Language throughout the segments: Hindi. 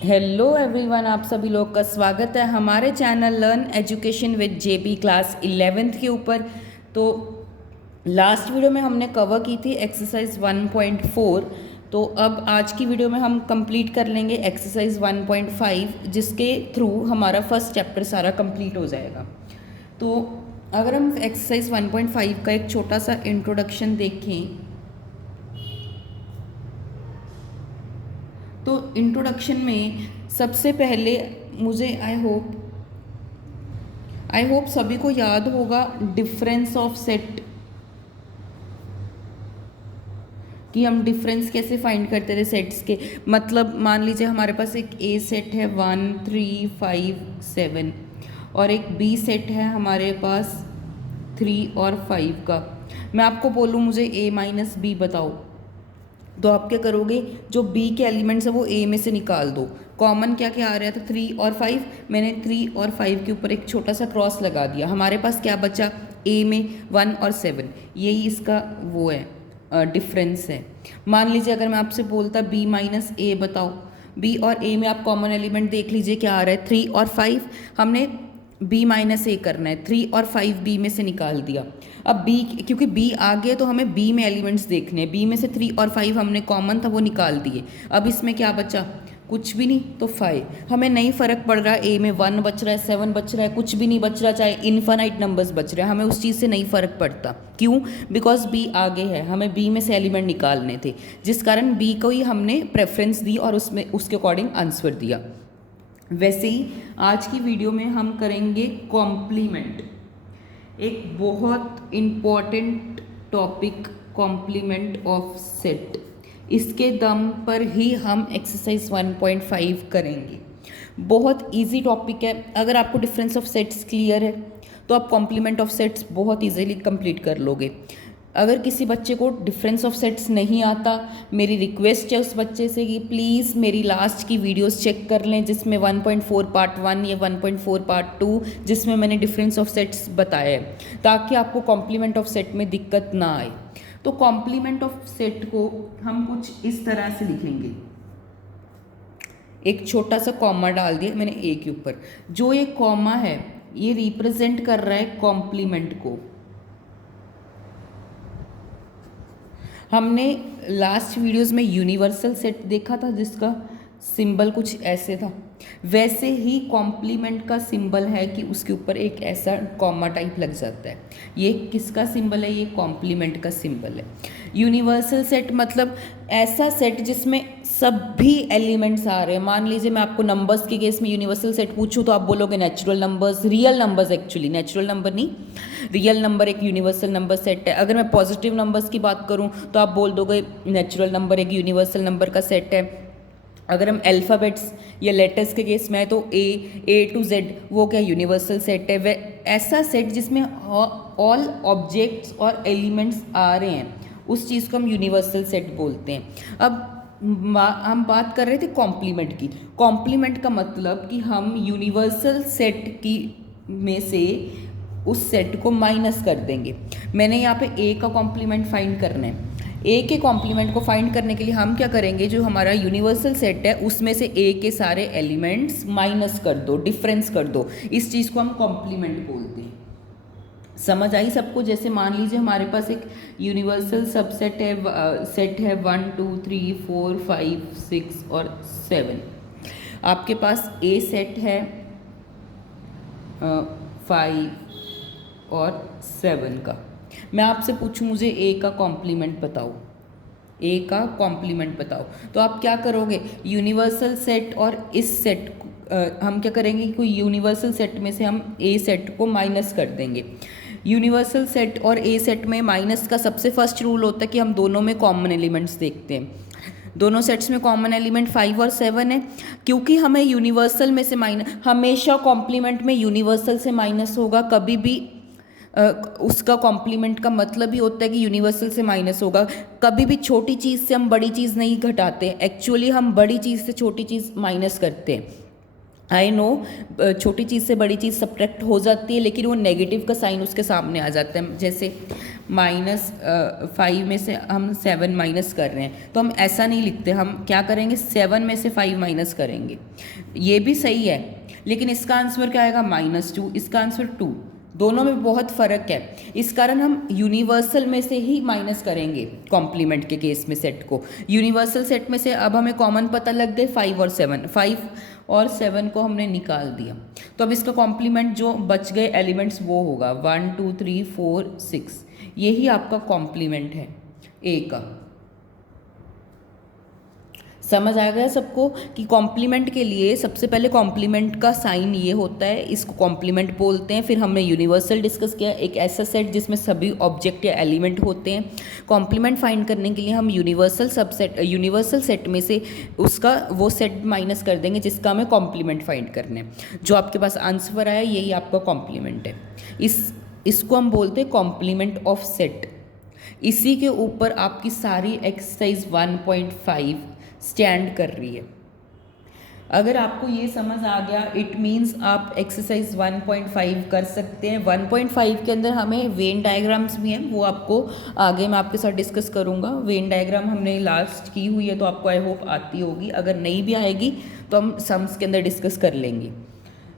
हेलो एवरीवन, आप सभी लोग का स्वागत है हमारे channel learn education with JB class 11th के ऊपर। तो लास्ट वीडियो में हमने कवर की थी एक्सरसाइज 1.4। तो अब आज की वीडियो में हम कंप्लीट कर लेंगे एक्सरसाइज 1.5, जिसके थ्रू हमारा फर्स्ट चैप्टर सारा कंप्लीट हो जाएगा। तो अगर हम एक्सरसाइज 1.5 का एक छोटा सा इंट्रोडक्शन देखें तो इंट्रोडक्शन में सबसे पहले मुझे आई होप सभी को याद होगा डिफरेंस ऑफ सेट, कि हम डिफरेंस कैसे फाइंड करते थे सेट्स के। मतलब मान लीजिए हमारे पास एक ए सेट है 1 3 5 7 और एक बी सेट है हमारे पास 3 और 5 का। मैं आपको बोलूँ मुझे ए माइनस बी बताओ, तो आप क्या करोगे, जो बी के एलिमेंट्स है वो ए में से निकाल दो। कॉमन क्या क्या आ रहा था, 3 और 5। मैंने 3 और 5 के ऊपर एक छोटा सा क्रॉस लगा दिया। हमारे पास क्या बचा, ए में 1 और 7। यही इसका वो है, डिफरेंस है। मान लीजिए अगर मैं आपसे बोलता बी माइनस ए बताओ, बी और ए में आप कॉमन एलिमेंट देख लीजिए क्या आ रहा है, 3 और 5। हमने बी माइनस ए करना है, 3 और 5 बी में से निकाल दिया। अब बी, क्योंकि बी आ गया तो हमें बी में एलिमेंट्स देखने हैं। बी में से 3 और 5 हमने कॉमन था वो निकाल दिए। अब इसमें क्या बचा, कुछ भी नहीं, तो 5। हमें नहीं फ़र्क पड़ रहा ए में 1 बच रहा है, 7 बच रहा है, कुछ भी नहीं बच रहा, चाहे इन्फानाइट नंबर्स बच रहे हैं, हमें उस चीज़ से नहीं फ़र्क पड़ता। क्यों? बिकॉज बी आगे है, हमें बी में से एलिमेंट निकालने थे, जिस कारण बी को ही हमने प्रेफरेंस दी और उसमें उसके अकॉर्डिंग आंसर दिया। वैसे ही आज की वीडियो में हम करेंगे कॉम्प्लीमेंट, एक बहुत important topic, complement of set. इसके दम पर ही हम एक्सरसाइज 1.5 करेंगे। बहुत इजी टॉपिक है। अगर आपको डिफरेंस ऑफ सेट्स क्लियर है तो आप कॉम्प्लीमेंट ऑफ सेट्स बहुत इजीली कंप्लीट कर लोगे। अगर किसी बच्चे को डिफरेंस ऑफ सेट्स नहीं आता, मेरी रिक्वेस्ट है उस बच्चे से कि प्लीज़ मेरी लास्ट की वीडियोस चेक कर लें, जिसमें 1.4 पार्ट 1 या 1.4 पार्ट 2 जिसमें मैंने डिफरेंस ऑफ सेट्स बताया है, ताकि आपको कॉम्प्लीमेंट ऑफ सेट में दिक्कत ना आए। तो कॉम्प्लीमेंट ऑफ सेट को हम कुछ इस तरह से लिखेंगे। एक छोटा सा कॉमा डाल दिया मैंने ए के ऊपर। जो ये कॉमा है ये रिप्रेजेंट कर रहा है कॉम्प्लीमेंट को। हमने लास्ट वीडियोस में यूनिवर्सल सेट देखा था जिसका सिंबल कुछ ऐसे था। वैसे ही कॉम्प्लीमेंट का सिंबल है कि उसके ऊपर एक ऐसा कॉमा टाइप लग जाता है। ये किसका सिंबल है, ये कॉम्प्लीमेंट का सिंबल है। यूनिवर्सल सेट मतलब ऐसा सेट जिसमें सभी एलिमेंट्स आ रहे हैं। मान लीजिए मैं आपको नंबर्स के केस में यूनिवर्सल सेट पूछूं तो आप बोलोगे natural numbers, real numbers, actually natural number नहीं, रियल नंबर एक यूनिवर्सल नंबर सेट है। अगर मैं पॉजिटिव नंबर्स की बात करूं तो आप बोल दोगे नेचुरल नंबर एक यूनिवर्सल नंबर का सेट है। अगर हम अल्फ़ाबेट्स या लेटर्स के केस में है तो ए टू जेड वो क्या यूनिवर्सल सेट है। वह ऐसा सेट जिसमें ऑल ऑब्जेक्ट्स और एलिमेंट्स आ रहे हैं, उस चीज़ को हम यूनिवर्सल सेट बोलते हैं। अब हम बात कर रहे थे कॉम्प्लीमेंट की। कॉम्प्लीमेंट का मतलब कि हम यूनिवर्सल सेट की में से उस सेट को माइनस कर देंगे। मैंने यहाँ पे ए का कॉम्प्लीमेंट फाइंड करना है। ए के कॉम्प्लीमेंट को फाइंड करने के लिए हम क्या करेंगे, जो हमारा यूनिवर्सल सेट है उसमें से ए के सारे एलिमेंट्स माइनस कर दो, डिफरेंस कर दो। इस चीज़ को हम कॉम्प्लीमेंट बोलते हैं। समझ आई सबको? जैसे मान लीजिए हमारे पास एक यूनिवर्सल सबसेट है, सेट है 1 2 3 4 5 6 और 7। आपके पास ए सेट है 5 और 7 का। मैं आपसे पूछूं मुझे ए का कॉम्प्लीमेंट बताओ, ए का कॉम्प्लीमेंट बताओ, तो आप क्या करोगे, यूनिवर्सल सेट और इस सेट हम क्या करेंगे, कोई यूनिवर्सल सेट में से हम ए सेट को माइनस कर देंगे। यूनिवर्सल सेट और ए सेट में माइनस का सबसे फर्स्ट रूल होता है कि हम दोनों में कॉमन एलिमेंट्स देखते हैं। दोनों सेट्स में कॉमन एलिमेंट 5 और 7 है। क्योंकि हमें यूनिवर्सल में से माइनस, हमेशा कॉम्प्लीमेंट में यूनिवर्सल से माइनस होगा, कभी भी उसका कॉम्प्लीमेंट का मतलब ही होता है कि यूनिवर्सल से माइनस होगा। कभी भी छोटी चीज़ से हम बड़ी चीज़ नहीं घटाते, एक्चुअली हम बड़ी चीज़ से छोटी चीज़ माइनस करते हैं। आई नो छोटी चीज़ से बड़ी चीज़ सब्ट्रैक्ट हो जाती है, लेकिन वो नेगेटिव का साइन उसके सामने आ जाता है। जैसे -5 में से हम 7 माइनस कर रहे हैं, तो हम ऐसा नहीं लिखते, हम क्या करेंगे 7 में से 5 माइनस करेंगे। ये भी सही है, लेकिन इसका आंसर क्या आएगा -2, इसका आंसर 2। दोनों में बहुत फ़र्क है, इस कारण हम यूनिवर्सल में से ही माइनस करेंगे कॉम्प्लीमेंट के केस में सेट को। यूनिवर्सल सेट में से अब हमें कॉमन पता लग गए 5 और 7, 5 और 7 को हमने निकाल दिया, तो अब इसका कॉम्प्लीमेंट जो बच गए एलिमेंट्स वो होगा 1 2 3 4 6। यही आपका कॉम्प्लीमेंट है ए का। समझ आ गया सबको कि कॉम्प्लीमेंट के लिए सबसे पहले कॉम्प्लीमेंट का साइन ये होता है, इसको कॉम्प्लीमेंट बोलते हैं। फिर हमने यूनिवर्सल डिस्कस किया, एक ऐसा सेट जिसमें सभी ऑब्जेक्ट या एलिमेंट होते हैं। कॉम्प्लीमेंट फाइंड करने के लिए हम यूनिवर्सल सेट में से उसका वो सेट माइनस कर देंगे जिसका हमें कॉम्प्लीमेंट फाइंड करना है। जो आपके पास आंसर आया यही आपका कॉम्प्लीमेंट है। इसको हम बोलते हैं कॉम्प्लीमेंट ऑफ सेट। इसी के ऊपर आपकी सारी एक्सरसाइज 1.5 स्टैंड कर रही है। अगर आपको ये समझ आ गया, इट मीन्स आप एक्सरसाइज 1.5 कर सकते हैं। 1.5 के अंदर हमें वेन डायग्राम्स भी हैं, वो आपको आगे मैं आपके साथ डिस्कस करूँगा। वेन डायग्राम हमने लास्ट की हुई है, तो आपको आई होप आती होगी। अगर नहीं भी आएगी तो हम सम्स के अंदर डिस्कस कर लेंगे।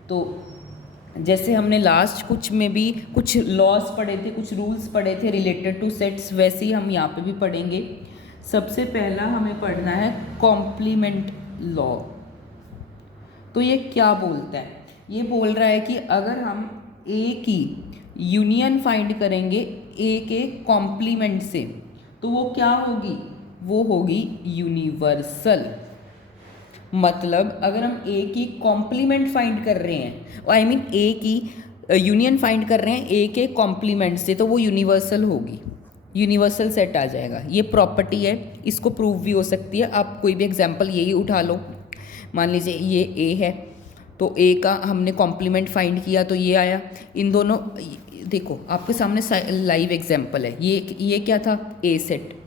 तो जैसे हमने लास्ट कुछ में भी कुछ लॉज पढ़े थे, कुछ रूल्स पढ़े थे रिलेटेड टू सेट्स, वैसे ही हम यहाँ पे भी पढ़ेंगे। सबसे पहला हमें पढ़ना है कॉम्प्लीमेंट लॉ। तो ये क्या बोलता है? ये बोल रहा है कि अगर हम ए की यूनियन फाइंड करेंगे ए के कॉम्प्लीमेंट से, तो वो क्या होगी? वो होगी यूनिवर्सल। मतलब अगर हम ए की कॉम्प्लीमेंट फाइंड कर रहे हैं, आई मीन ए की यूनियन फाइंड कर रहे हैं ए के कॉम्प्लीमेंट से, तो वो यूनिवर्सल होगी, यूनिवर्सल सेट आ जाएगा। ये प्रॉपर्टी है, इसको प्रूव भी हो सकती है। आप कोई भी एग्जांपल यही उठा लो, मान लीजिए ये ए है, तो ए का हमने कॉम्प्लीमेंट फाइंड किया तो ये आया। इन दोनों, देखो आपके सामने लाइव एग्जांपल है। ये क्या था? ए सेट।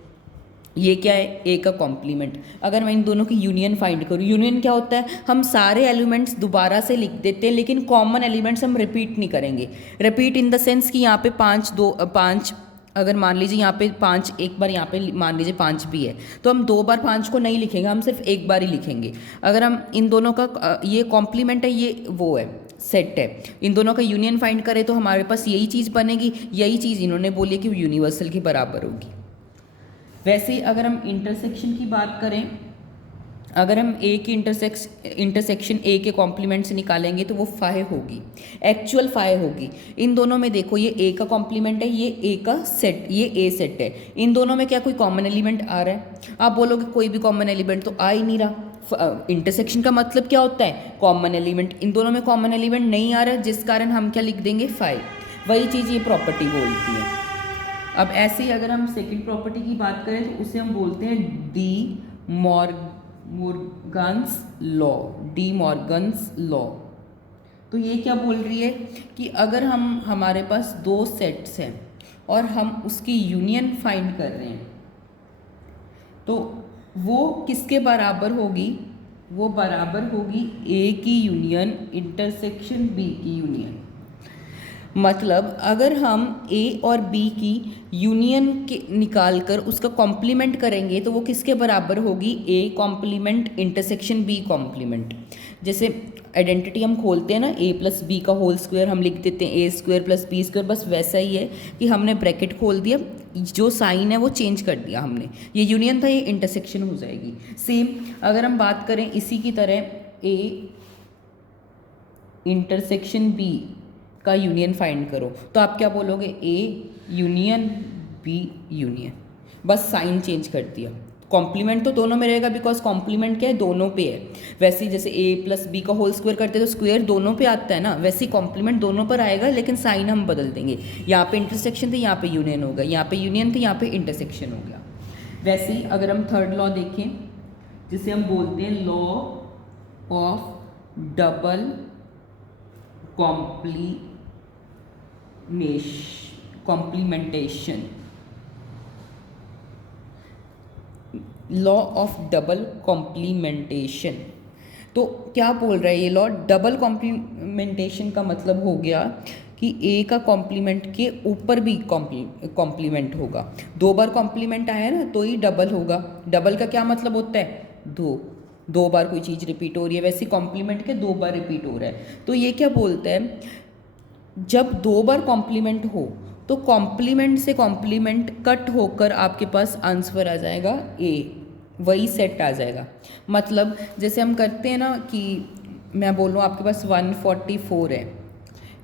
ये क्या है? ए का कॉम्प्लीमेंट। अगर मैं इन दोनों की यूनियन फाइंड करूँ, यूनियन क्या होता है? हम सारे एलिमेंट्स दोबारा से लिख देते हैं, लेकिन कॉमन एलिमेंट्स हम रिपीट नहीं करेंगे। रिपीट इन द सेंस कि यहाँ पे 5 अगर मान लीजिए यहाँ पे 5 एक बार, यहाँ पे मान लीजिए 5 भी है, तो हम 2 बार 5 को नहीं लिखेंगे, हम सिर्फ एक बार ही लिखेंगे। अगर हम इन दोनों का ये कॉम्प्लीमेंट है, ये वो है सेट है, इन दोनों का यूनियन फाइंड करें तो हमारे पास यही चीज़ बनेगी। यही चीज़ इन्होंने बोली कि यूनिवर्सल के बराबर होगी। वैसे ही अगर हम इंटरसेक्शन की बात करें, अगर हम ए की इंटरसेक्शन ए के कॉम्प्लीमेंट से निकालेंगे तो वो 5 होगी, एक्चुअल 5 होगी। इन दोनों में देखो, ये ए का कॉम्प्लीमेंट है, ये ए का सेट, ये ए सेट है। इन दोनों में क्या कोई कॉमन एलिमेंट आ रहा है? आप बोलोगे कोई भी कॉमन एलिमेंट तो आ ही नहीं रहा। इंटरसेक्शन का मतलब क्या होता है? Common element. इन दोनों में कॉमन एलिमेंट नहीं आ रहा, जिस कारण हम क्या लिख देंगे? 5। वही चीज़ ये प्रॉपर्टी बोलती है। अब ऐसे ही अगर हम सेकेंड प्रॉपर्टी की बात करें तो उसे हम बोलते हैं D Morgan's law. D Morgan's law. तो ये क्या बोल रही है कि अगर हमारे पास 2 सेट्स हैं और हम उसकी यूनियन फाइंड कर रहे हैं, तो वो किसके बराबर होगी? वो बराबर होगी ए की यूनियन इंटरसेक्शन बी की यूनियन। मतलब अगर हम ए और बी की यूनियन के निकाल कर उसका कॉम्प्लीमेंट करेंगे तो वो किसके बराबर होगी? A complement intersection B complement. जैसे आइडेंटिटी हम खोलते हैं ना, ए प्लस बी का होल स्क्वायर हम लिख देते हैं A square plus B square, बस वैसा ही है कि हमने ब्रैकेट खोल दिया, जो साइन है वो चेंज कर दिया हमने। ये यूनियन था, ये इंटरसेक्शन हो जाएगी। सेम अगर हम बात करें इसी की तरह, ए इंटरसेक्शन बी का यूनियन फाइंड करो, तो आप क्या बोलोगे? ए यूनियन बी यूनियन, बस साइन चेंज कर दिया। कॉम्प्लीमेंट तो दोनों में रहेगा, बिकॉज कॉम्प्लीमेंट क्या है? दोनों पे है। वैसे ही जैसे ए प्लस बी का होल स्क्वायर करते हैं तो स्क्वायर दोनों पे आता है ना, वैसे ही कॉम्प्लीमेंट दोनों पर आएगा, लेकिन साइन हम बदल देंगे। यहाँ पे इंटरसेक्शन थे, यहाँ पे यूनियन होगा, यहाँ पे यूनियन थे, यहाँ पे इंटरसेक्शन हो गया। वैसे ही अगर हम थर्ड लॉ देखें, जिसे हम बोलते हैं law of double complementation. Law of double complementation. तो क्या बोल रहा है ये लॉ, डबल कॉम्प्लीमेंटेशन का मतलब हो गया कि ए का कॉम्प्लीमेंट के ऊपर भी कॉम्प्लीमेंट होगा। 2 बार कॉम्प्लीमेंट आया ना तो ही डबल होगा। डबल का क्या मतलब होता है, 2 बार कोई चीज़ रिपीट हो रही है, वैसे कॉम्प्लीमेंट के 2 बार रिपीट हो रहा है। तो ये क्या बोलता है, जब 2 बार कॉम्प्लीमेंट हो तो कॉम्प्लीमेंट से कॉम्प्लीमेंट कट होकर आपके पास आंसर आ जाएगा ए, वही सेट आ जाएगा। मतलब जैसे हम करते हैं ना कि मैं बोल रहा हूँ आपके पास 144 है,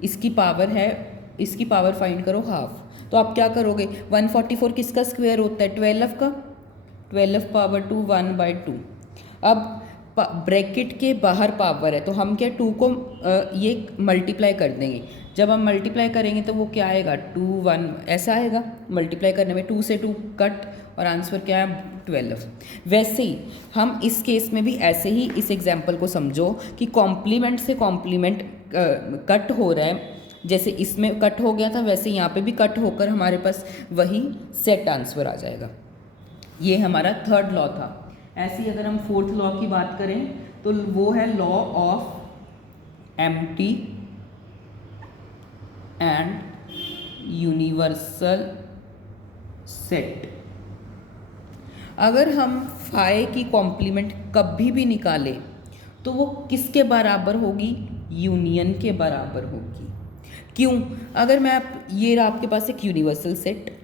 इसकी पावर फाइंड करो हाफ, तो आप क्या करोगे, 144 किसका स्क्वायर होता है, 12 का, 12 पावर 2 1/2। अब ब्रैकेट के बाहर पावर है तो हम क्या 2 को ये मल्टीप्लाई कर देंगे। जब हम मल्टीप्लाई करेंगे तो वो क्या आएगा, 2 1 ऐसा आएगा। मल्टीप्लाई करने में 2 से 2 कट और आंसर क्या है 12। वैसे ही हम इस केस में भी ऐसे ही इस एग्जाम्पल को समझो कि कॉम्प्लीमेंट से कॉम्प्लीमेंट कट हो रहा है, जैसे इसमें कट हो गया था वैसे यहाँ पे भी कट होकर हमारे पास वही सेट आंसर आ जाएगा। ये हमारा थर्ड लॉ था। ऐसे ही अगर हम फोर्थ लॉ की बात करें तो वो है law of empty and universal set. अगर हम फाई की कॉम्प्लीमेंट कभी भी निकालें तो वो किसके बराबर होगी, यूनियन के बराबर होगी। क्यों, अगर मैं ये रहा आपके पास एक यूनिवर्सल सेट,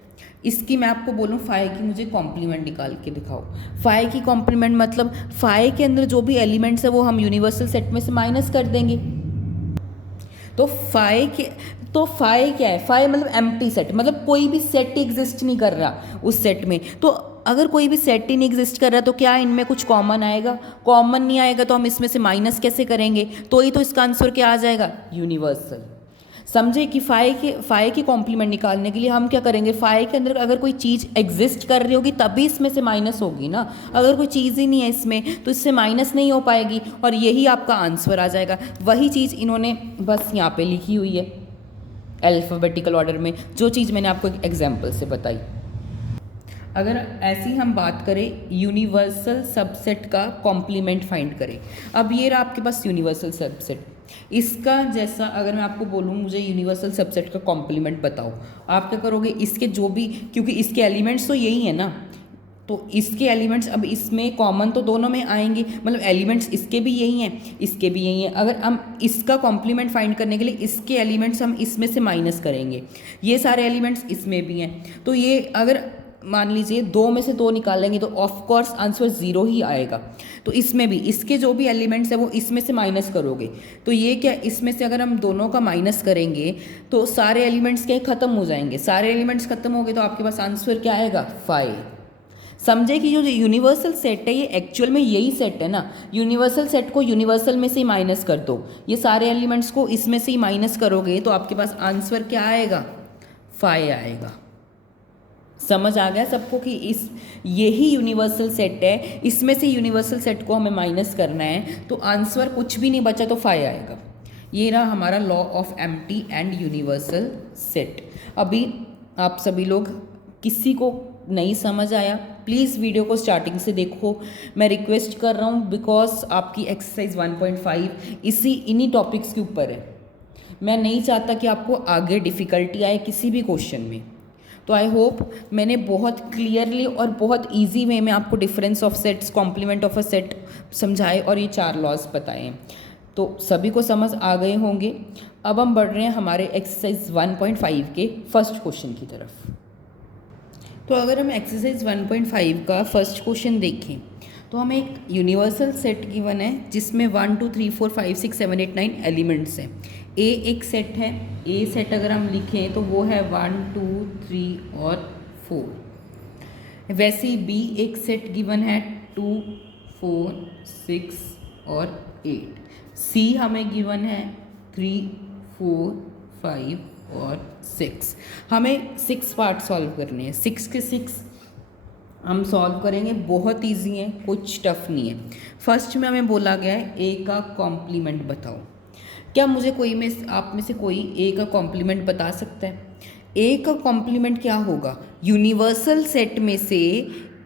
इसकी मैं आपको बोलूँ फाई की मुझे कॉम्प्लीमेंट निकाल के दिखाओ। फाई की कॉम्प्लीमेंट मतलब फाई के अंदर जो भी एलिमेंट्स है वो हम यूनिवर्सल सेट में से माइनस कर देंगे। तो फाई क्या है, फाई मतलब एम्प्टी सेट, मतलब कोई भी सेट एग्जिस्ट नहीं कर रहा उस सेट में। तो अगर कोई भी सेट ही नहीं एग्जिस्ट कर रहा तो क्या इनमें कुछ कॉमन आएगा, कॉमन नहीं आएगा तो हम इसमें से माइनस कैसे करेंगे, तो ही तो इसका आंसर क्या आ जाएगा, यूनिवर्सल। समझे कि फाई की कॉम्प्लीमेंट निकालने के लिए हम क्या करेंगे, फाई के अंदर अगर कोई चीज़ एग्जिस्ट कर रही होगी तभी इसमें से माइनस होगी ना, अगर कोई चीज़ ही नहीं है इसमें तो इससे माइनस नहीं हो पाएगी और यही आपका आंसर आ जाएगा। वही चीज़ इन्होंने बस यहाँ पे लिखी हुई है अल्फ़ाबेटिकल ऑर्डर में, जो चीज़ मैंने आपको एक एग्जाम्पल से बताई। अगर ऐसी हम बात करें यूनिवर्सल सबसेट का कॉम्प्लीमेंट फाइंड करें, अब ये रहा आपके पास यूनिवर्सल सबसेट, इसका जैसा अगर मैं आपको बोलूँ मुझे यूनिवर्सल सबसेट का कॉम्प्लीमेंट बताओ, आप क्या करोगे, इसके जो भी, क्योंकि इसके एलिमेंट्स तो यही है ना, तो इसके एलिमेंट्स अब इसमें कॉमन तो दोनों में आएंगे, मतलब एलिमेंट्स इसके भी यही हैं इसके भी यही हैं। अगर हम इसका कॉम्प्लीमेंट फाइंड करने के लिए इसके एलिमेंट्स हम इसमें से माइनस करेंगे, ये सारे एलिमेंट्स इसमें भी हैं, तो ये अगर मान लीजिए 2 में से 2 निकालेंगे तो ऑफ कोर्स आंसर 0 ही आएगा। तो इसमें भी इसके जो भी एलिमेंट्स है वो इसमें से माइनस करोगे, तो ये क्या, इसमें से अगर हम दोनों का माइनस करेंगे तो सारे एलिमेंट्स क्या खत्म हो जाएंगे, सारे एलिमेंट्स खत्म हो गए तो आपके पास आंसर क्या आएगा 5। समझे कि जो यूनिवर्सल सेट है ये एक्चुअल में यही सेट है ना, यूनिवर्सल सेट को यूनिवर्सल में से ही माइनस कर दो, ये सारे एलिमेंट्स को इसमें से ही माइनस करोगे तो आपके पास आंसर क्या आएगा 5 आएगा। समझ आ गया सबको कि इस यही यूनिवर्सल सेट है, इसमें से यूनिवर्सल सेट को हमें माइनस करना है तो आंसर कुछ भी नहीं बचा तो 5 आएगा। ये रहा हमारा law of empty and universal set. अभी आप सभी लोग किसी को नहीं समझ आया प्लीज़ वीडियो को स्टार्टिंग से देखो, मैं रिक्वेस्ट कर रहा हूँ, बिकॉज आपकी एक्सरसाइज 1.5 इन्हीं टॉपिक्स के ऊपर है। मैं नहीं चाहता कि आपको आगे डिफ़िकल्टी आए किसी भी क्वेश्चन में। तो आई होप मैंने बहुत क्लियरली और बहुत इजी वे में आपको difference of sets, complement of a set समझाए और ये 4 लॉज बताए हैं, तो सभी को समझ आ गए होंगे। अब हम बढ़ रहे हैं हमारे एक्सरसाइज 1.5 के फर्स्ट क्वेश्चन की तरफ। तो अगर हम एक्सरसाइज 1.5 का फर्स्ट क्वेश्चन देखें तो हमें एक यूनिवर्सल सेट गिवन है जिसमें 1 2 3 4 5 6 7 8 9 एलिमेंट्स हैं। ए एक सेट है, ए सेट अगर हम लिखें तो वो है 1 2 3 और 4। वैसे ही बी एक सेट गिवन है 2 4 6 और 8। सी हमें गिवन है 3 4 5 और 6। हमें 6 पार्ट सॉल्व करने हैं, 6 के 6 हम सॉल्व करेंगे, बहुत इजी है, कुछ टफ नहीं है। फर्स्ट में हमें बोला गया है ए का कॉम्प्लीमेंट बताओ। क्या मुझे आप में से कोई ए का कॉम्प्लीमेंट बता सकता है? ए का कॉम्प्लीमेंट क्या होगा? यूनिवर्सल सेट में से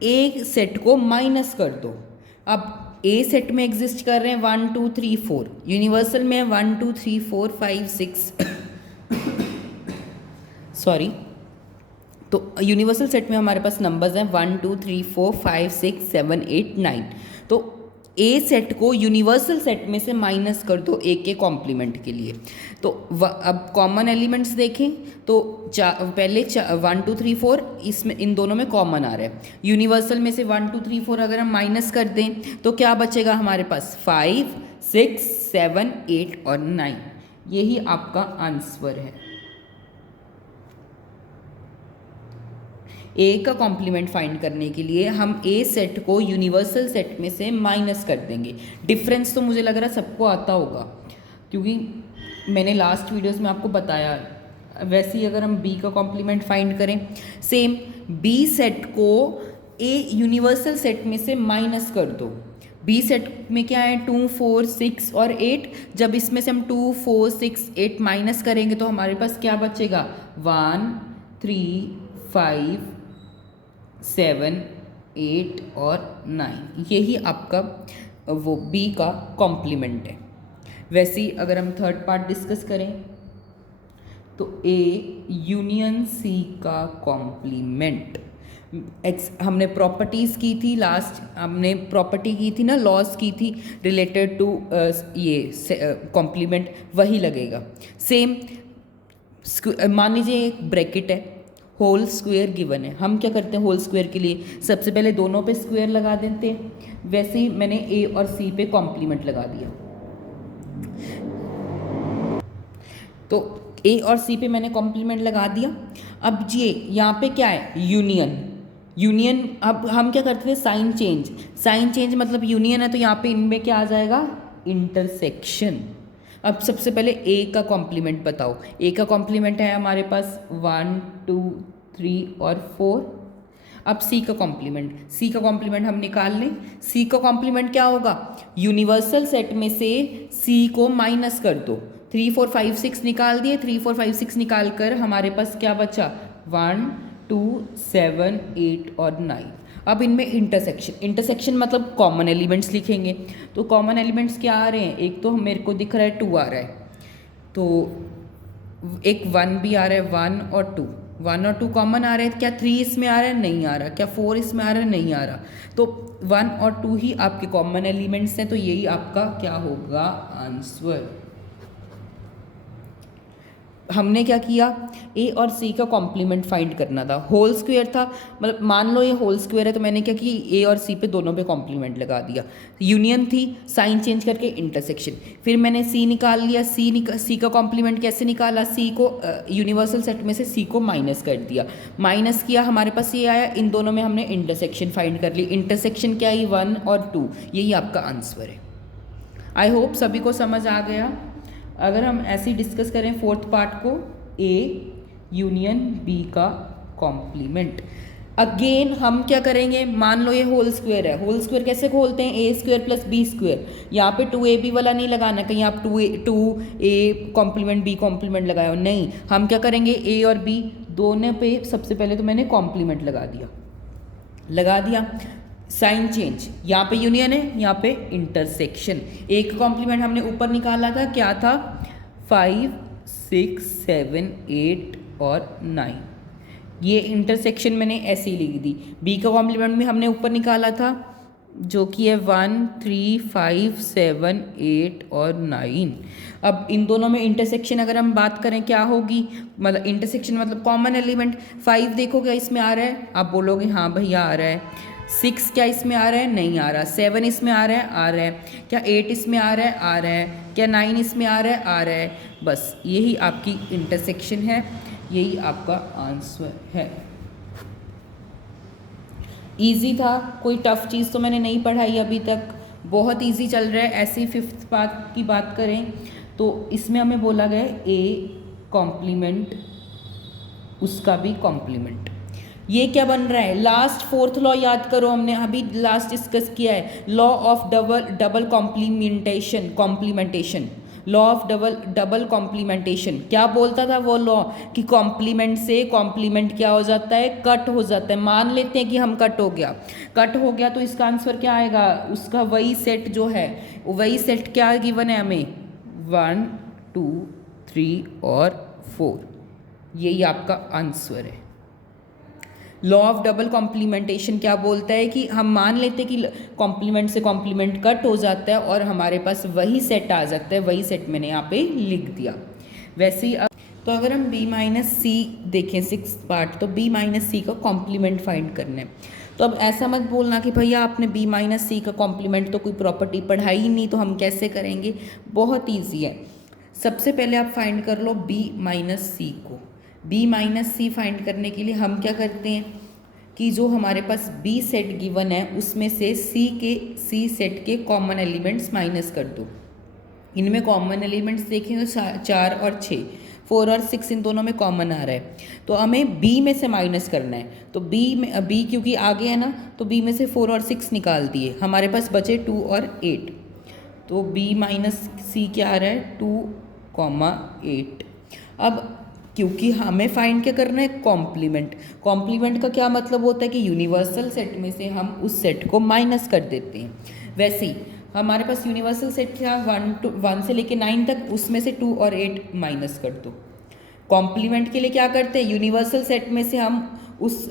एक सेट को माइनस कर दो। अब ए सेट में एग्जिस्ट कर रहे हैं 1 2 3 4, यूनिवर्सल में 1 2 3 4 5 6 सॉरी, तो यूनिवर्सल सेट में हमारे पास नंबर्स हैं 1 2 3 4 5 6 7 8 9। तो ए सेट को यूनिवर्सल सेट में से माइनस कर दो ए के कॉम्प्लीमेंट के लिए। तो अब कॉमन एलिमेंट्स देखें तो पहले 1 2 3 4 इसमें इन दोनों में कॉमन आ रहा है। यूनिवर्सल में से 1 2 3 4 अगर हम माइनस कर दें तो क्या बचेगा हमारे पास 5 6 7 8 और 9। यही आपका आंसर है। ए का कॉम्प्लीमेंट फाइंड करने के लिए हम ए सेट को यूनिवर्सल सेट में से माइनस कर देंगे। डिफरेंस तो मुझे लग रहा है सबको आता होगा, क्योंकि मैंने लास्ट वीडियोस में आपको बताया। वैसे ही अगर हम बी का कॉम्प्लीमेंट फाइंड करें, सेम बी सेट को ए यूनिवर्सल सेट में से माइनस कर दो। बी सेट में क्या है 2 4 6 और 8। जब इसमें से हम 2 4 6 8 माइनस करेंगे तो हमारे पास क्या बचेगा 1 3 5 7 8 और 9। यही आपका वो बी का कॉम्प्लीमेंट है। वैसे ही अगर हम थर्ड पार्ट डिस्कस करें तो ए यूनियन सी का कॉम्प्लीमेंट। हमने प्रॉपर्टीज़ की थी, लास्ट हमने प्रॉपर्टी की थी ना, लॉस की थी रिलेटेड टू ये कॉम्प्लीमेंट, वही लगेगा सेम। मान लीजिए एक ब्रैकेट है, होल स्क्वायर गिवन है। हम क्या करते हैं होल स्क्वायर के लिए सबसे पहले दोनों पे स्क्वायर लगा देते हैं। वैसे ही मैंने ए और सी पे कॉम्प्लीमेंट लगा दिया। तो ए और सी पे मैंने कॉम्प्लीमेंट लगा दिया। अब ये यहाँ पे क्या है यूनियन। यूनियन अब हम क्या करते थे साइन चेंज। साइन चेंज मतलब यूनियन है तो यहाँ पे इनमें क्या आ जाएगा इंटरसेक्शन। अब सबसे पहले ए का कॉम्प्लीमेंट बताओ। ए का कॉम्प्लीमेंट है हमारे पास 1 2 3 और 4। अब सी का कॉम्प्लीमेंट, सी का कॉम्प्लीमेंट हम निकाल लें। सी का कॉम्प्लीमेंट क्या होगा यूनिवर्सल सेट में से सी को माइनस कर दो। 3 4 5 6 निकाल दिए। 3 4 5 6 निकाल कर हमारे पास क्या बचा 1 2 7 8 और 9। अब इनमें इंटरसेक्शन, इंटरसेक्शन मतलब कॉमन एलिमेंट्स लिखेंगे। तो कॉमन एलिमेंट्स क्या आ रहे हैं, एक तो मेरे को दिख रहा है 2 आ रहा है, तो एक 1 भी आ रहा है, 1 और 2, 1 और 2 कॉमन आ रहे हैं। क्या 3 इसमें आ रहा है, नहीं आ रहा। क्या 4 इसमें आ रहा है, नहीं आ रहा। तो 1 और 2 ही आपके कॉमन एलिमेंट्स हैं, तो यही आपका क्या होगा आंसर। हमने क्या किया ए और सी का कॉम्प्लीमेंट फाइंड करना था। होल स्क्वायर था, मतलब मान लो ये होल स्क्वायर है तो मैंने क्या कि ए और सी पे दोनों पे कॉम्प्लीमेंट लगा दिया। यूनियन थी, साइन चेंज करके इंटरसेक्शन। फिर मैंने सी निकाल लिया। सी का कॉम्प्लीमेंट कैसे निकाला, सी को यूनिवर्सल सेट में से सी को माइनस कर दिया। माइनस किया हमारे पास ये आया, इन दोनों में हमने इंटरसेक्शन फाइंड कर ली। इंटरसेक्शन क्या है 1 और 2, यही आपका आंसर है। आई होप सभी को समझ आ गया। अगर हम ऐसे ही डिस्कस करें फोर्थ पार्ट को, ए यूनियन बी का कॉम्प्लीमेंट। अगेन हम क्या करेंगे, मान लो ये होल स्क्वायर है। होल स्क्वायर कैसे खोलते हैं, A square plus B square. यहाँ पे 2ab वाला नहीं लगाना, कहीं आप 2a कॉम्प्लीमेंट बी कॉम्प्लीमेंट लगाए हो, नहीं। हम क्या करेंगे ए और बी दोनों पे सबसे पहले तो मैंने कॉम्प्लीमेंट लगा दिया। साइन चेंज, यहाँ पे यूनियन है, यहाँ पे इंटरसेक्शन। एक कॉम्प्लीमेंट हमने ऊपर निकाला था, क्या था 5 6 7 8 और 9। ये इंटरसेक्शन मैंने ऐसे ही लिख दी। बी का कॉम्प्लीमेंट भी हमने ऊपर निकाला था, जो कि है 1 3 5 7 8 और 9। अब इन दोनों में इंटरसेक्शन अगर हम बात करें क्या होगी, मतलब इंटरसेक्शन मतलब कॉमन एलिमेंट। 5 देखो क्या इसमें आ रहा है, आप बोलोगे हाँ भैया आ रहा है। 6 क्या इसमें आ रहा है, नहीं आ रहा। 7 इसमें आ रहा है। क्या 8 इसमें आ रहा है। क्या 9 इसमें आ रहा है। बस यही आपकी इंटरसेक्शन है, यही आपका आंसर है। इजी था, कोई टफ चीज़ तो मैंने नहीं पढ़ाई अभी तक, बहुत इजी चल रहा है। ऐसे ही फिफ्थ पार्ट की बात करें तो इसमें हमें बोला गया ए कॉम्प्लीमेंट, उसका भी कॉम्प्लीमेंट। ये क्या बन रहा है, लास्ट फोर्थ लॉ याद करो, हमने अभी लास्ट डिस्कस किया है, law of double complementation. Law of double double complementation, क्या बोलता था वो लॉ कि कॉम्प्लीमेंट से कॉम्प्लीमेंट क्या हो जाता है, कट हो जाता है। मान लेते हैं कि हम कट हो गया तो इसका आंसर क्या आएगा, उसका वही सेट जो है, वही सेट क्या गिवन है हमें, 1 2 3 और 4, यही आपका आंसर है। लॉ ऑफ डबल कॉम्प्लीमेंटेशन क्या बोलता है कि हम मान लेते हैं कि कॉम्प्लीमेंट से कॉम्प्लीमेंट कट हो जाता है और हमारे पास वही सेट आ जाता है, वही सेट मैंने यहाँ पे लिख दिया। वैसे ही तो अगर हम b माइनस सी देखें 6 पार्ट, तो b माइनस सी का कॉम्प्लीमेंट फाइंड करना है। तो अब ऐसा मत बोलना कि भैया आपने b माइनस सी का कॉम्प्लीमेंट तो कोई प्रॉपर्टी पढ़ाई ही नहीं, तो हम कैसे करेंगे। बहुत ईजी है। सबसे पहले आप फाइंड कर लो b माइनस सी को। b माइनस सी फाइंड करने के लिए हम क्या करते हैं कि जो हमारे पास b सेट गिवन है उसमें से c सेट के कॉमन एलिमेंट्स माइनस कर दो। इनमें कॉमन एलिमेंट्स देखें तो 4 और 6, 4 और 6 इन दोनों में कॉमन आ रहा है, तो हमें b में से माइनस करना है। तो b क्योंकि आगे है ना, तो b में से 4 और 6 निकाल दिए, हमारे पास बचे 2 और 8। तो b माइनस सी क्या आ रहा है, 2,8। अब क्योंकि हमें फाइंड क्या करना है, कॉम्प्लीमेंट। कॉम्प्लीमेंट का क्या मतलब होता है कि यूनिवर्सल सेट में से हम उस सेट को माइनस कर देते हैं। वैसे ही हमारे पास यूनिवर्सल सेट था 1 से लेके 9 तक, उसमें से 2 और 8 माइनस कर दो। कॉम्प्लीमेंट के लिए क्या करते हैं, यूनिवर्सल सेट में से हम उस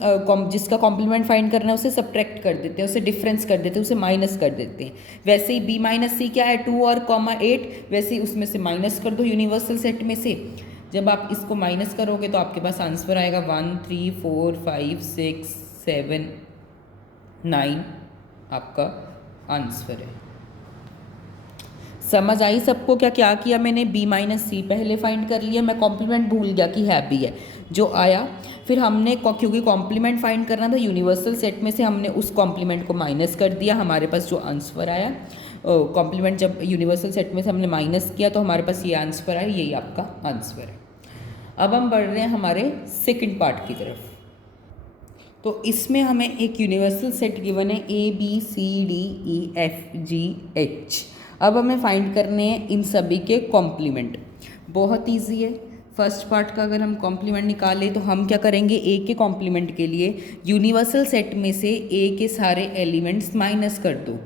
जिसका कॉम्प्लीमेंट फाइंड करना है उसे सब्ट्रैक्ट कर देते हैं, उसे डिफरेंस कर देते हैं, उसे माइनस कर देते हैं। वैसे ही b माइनस सी क्या है, 2 और 8, वैसे ही उसमें से माइनस कर दो यूनिवर्सल सेट में से। जब आप इसको माइनस करोगे तो आपके पास आंसर आएगा 1 3 4 5 6 7 9 आपका आंसर है। समझ आई सबको क्या क्या किया मैंने, b माइनस सी पहले फाइंड कर लिया, मैं कॉम्प्लीमेंट भूल गया कि है भी है जो आया। फिर हमने क्योंकि कॉम्प्लीमेंट फाइंड करना था यूनिवर्सल सेट में से, हमने उस कॉम्प्लीमेंट को माइनस कर दिया, हमारे पास जो आंसर आया कॉम्प्लीमेंट जब यूनिवर्सल सेट में से हमने माइनस किया तो हमारे पास ये आंसर आया, यही आपका आंसर है। अब हम बढ़ रहे हैं हमारे सेकंड पार्ट की तरफ। तो इसमें हमें एक यूनिवर्सल सेट गिवन है ABCDEFGH। अब हमें फाइंड करने हैं इन सभी के कॉम्प्लीमेंट। बहुत इजी है। फर्स्ट पार्ट का अगर हम कॉम्प्लीमेंट निकालें तो हम क्या करेंगे, ए के कॉम्प्लीमेंट के लिए यूनिवर्सल सेट में से ए के सारे एलिमेंट्स माइनस कर दो।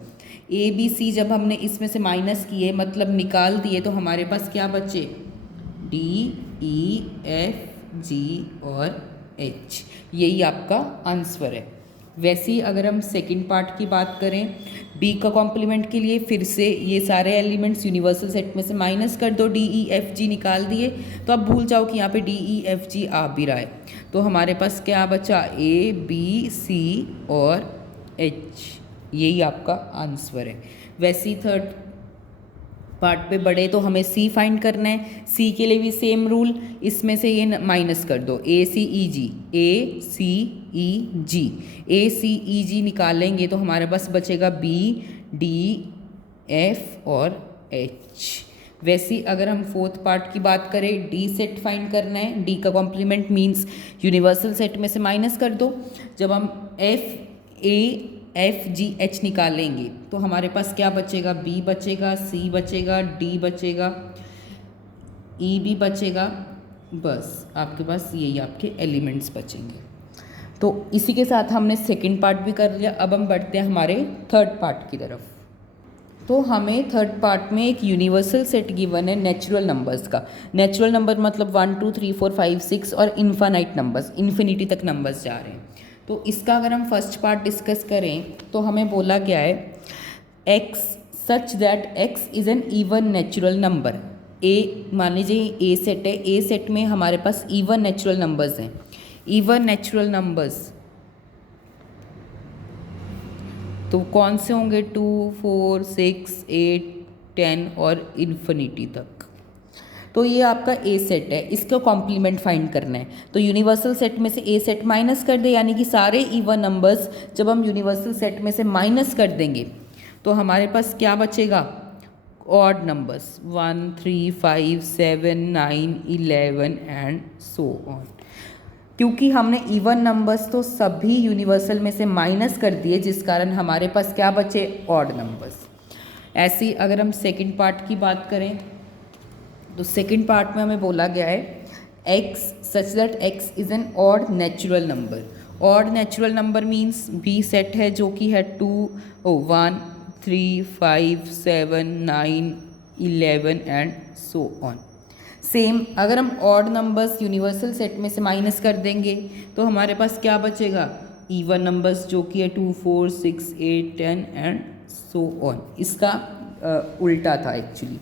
ABC जब हमने इसमें से माइनस किए मतलब निकाल दिए, तो हमारे पास क्या बचे, DEFG और H, यही आपका आंसर है। वैसे ही अगर हम सेकंड पार्ट की बात करें, B का कॉम्प्लीमेंट के लिए फिर से ये सारे एलिमेंट्स यूनिवर्सल सेट में से माइनस कर दो, DEFG निकाल दिए, तो अब भूल जाओ कि यहाँ पे DEFG आ भी रहा है। तो हमारे पास क्या बचा, ABC और H, यही आपका आंसर है। वैसे ही थर्ड पार्ट पे बढ़े तो हमें C फाइंड करना है। C के लिए भी सेम रूल, इसमें से ये माइनस कर दो, ACEG निकालेंगे तो हमारे पास बचेगा B, D, F और H। वैसे अगर हम फोर्थ पार्ट की बात करें, D सेट फाइंड करना है। D का कॉम्प्लीमेंट मीन्स यूनिवर्सल सेट में से माइनस कर दो। जब हम FAFGH निकालेंगे तो हमारे पास क्या बचेगा, B बचेगा, C बचेगा, D बचेगा, E भी बचेगा, बस आपके पास यही आपके एलिमेंट्स बचेंगे। तो इसी के साथ हमने सेकंड पार्ट भी कर लिया। अब हम बढ़ते हैं हमारे थर्ड पार्ट की तरफ। तो हमें थर्ड पार्ट में एक यूनिवर्सल सेट गिवन है नेचुरल नंबर्स का। नेचुरल नंबर मतलब 1 2 3 4 5 6 और इन्फानाइट नंबर्स, इन्फिनिटी तक नंबर्स जा रहे हैं। तो इसका अगर हम फर्स्ट पार्ट डिस्कस करें तो हमें बोला गया है x such that x is an even natural number. A मान लीजिए ए सेट है, ए सेट में हमारे पास इवन नेचुरल नंबर्स हैं। इवन नेचुरल नंबर्स तो कौन से होंगे, 2 4 6 8 10 और इन्फिनिटी तक। तो ये आपका ए सेट है, इसका कॉम्प्लीमेंट फाइंड करना है। तो यूनिवर्सल सेट में से ए सेट माइनस कर दे, यानी कि सारे इवन नंबर्स जब हम यूनिवर्सल सेट में से माइनस कर देंगे तो हमारे पास क्या बचेगा, odd numbers 1 3 5 7 9 11 and so on. क्योंकि हमने इवन नंबर्स तो सभी यूनिवर्सल में से माइनस कर दिए, जिस कारण हमारे पास क्या बचे, ऑड नंबर्स। ऐसे अगर हम सेकंड पार्ट की बात करें तो सेकंड पार्ट में हमें बोला गया है x such that x is an odd natural number. Odd natural number means B set है जो कि है 1 3 5 7 9 11 एंड सो ऑन। सेम अगर हम ऑड नंबर्स यूनिवर्सल सेट में से माइनस कर देंगे तो हमारे पास क्या बचेगा, इवन नंबर्स जो कि है 2 4 6 8 10 एंड सो ऑन। इसका उल्टा था एक्चुअली।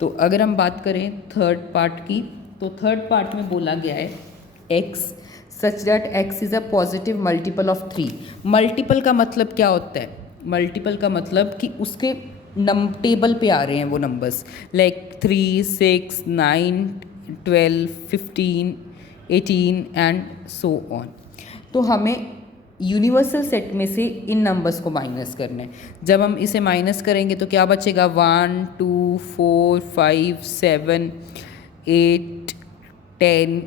तो अगर हम बात करें थर्ड पार्ट की, तो थर्ड पार्ट में बोला गया है x such that x is a positive multiple of 3। Multiple का मतलब क्या होता है, मल्टीपल का मतलब कि उसके टेबल पे आ रहे हैं वो numbers, like 3 6 9 12 15 18 and so on. तो हमें यूनिवर्सल सेट में से इन नंबर्स को माइनस करना है। जब हम इसे माइनस करेंगे तो क्या बचेगा, 1 2 4 5 7 8 10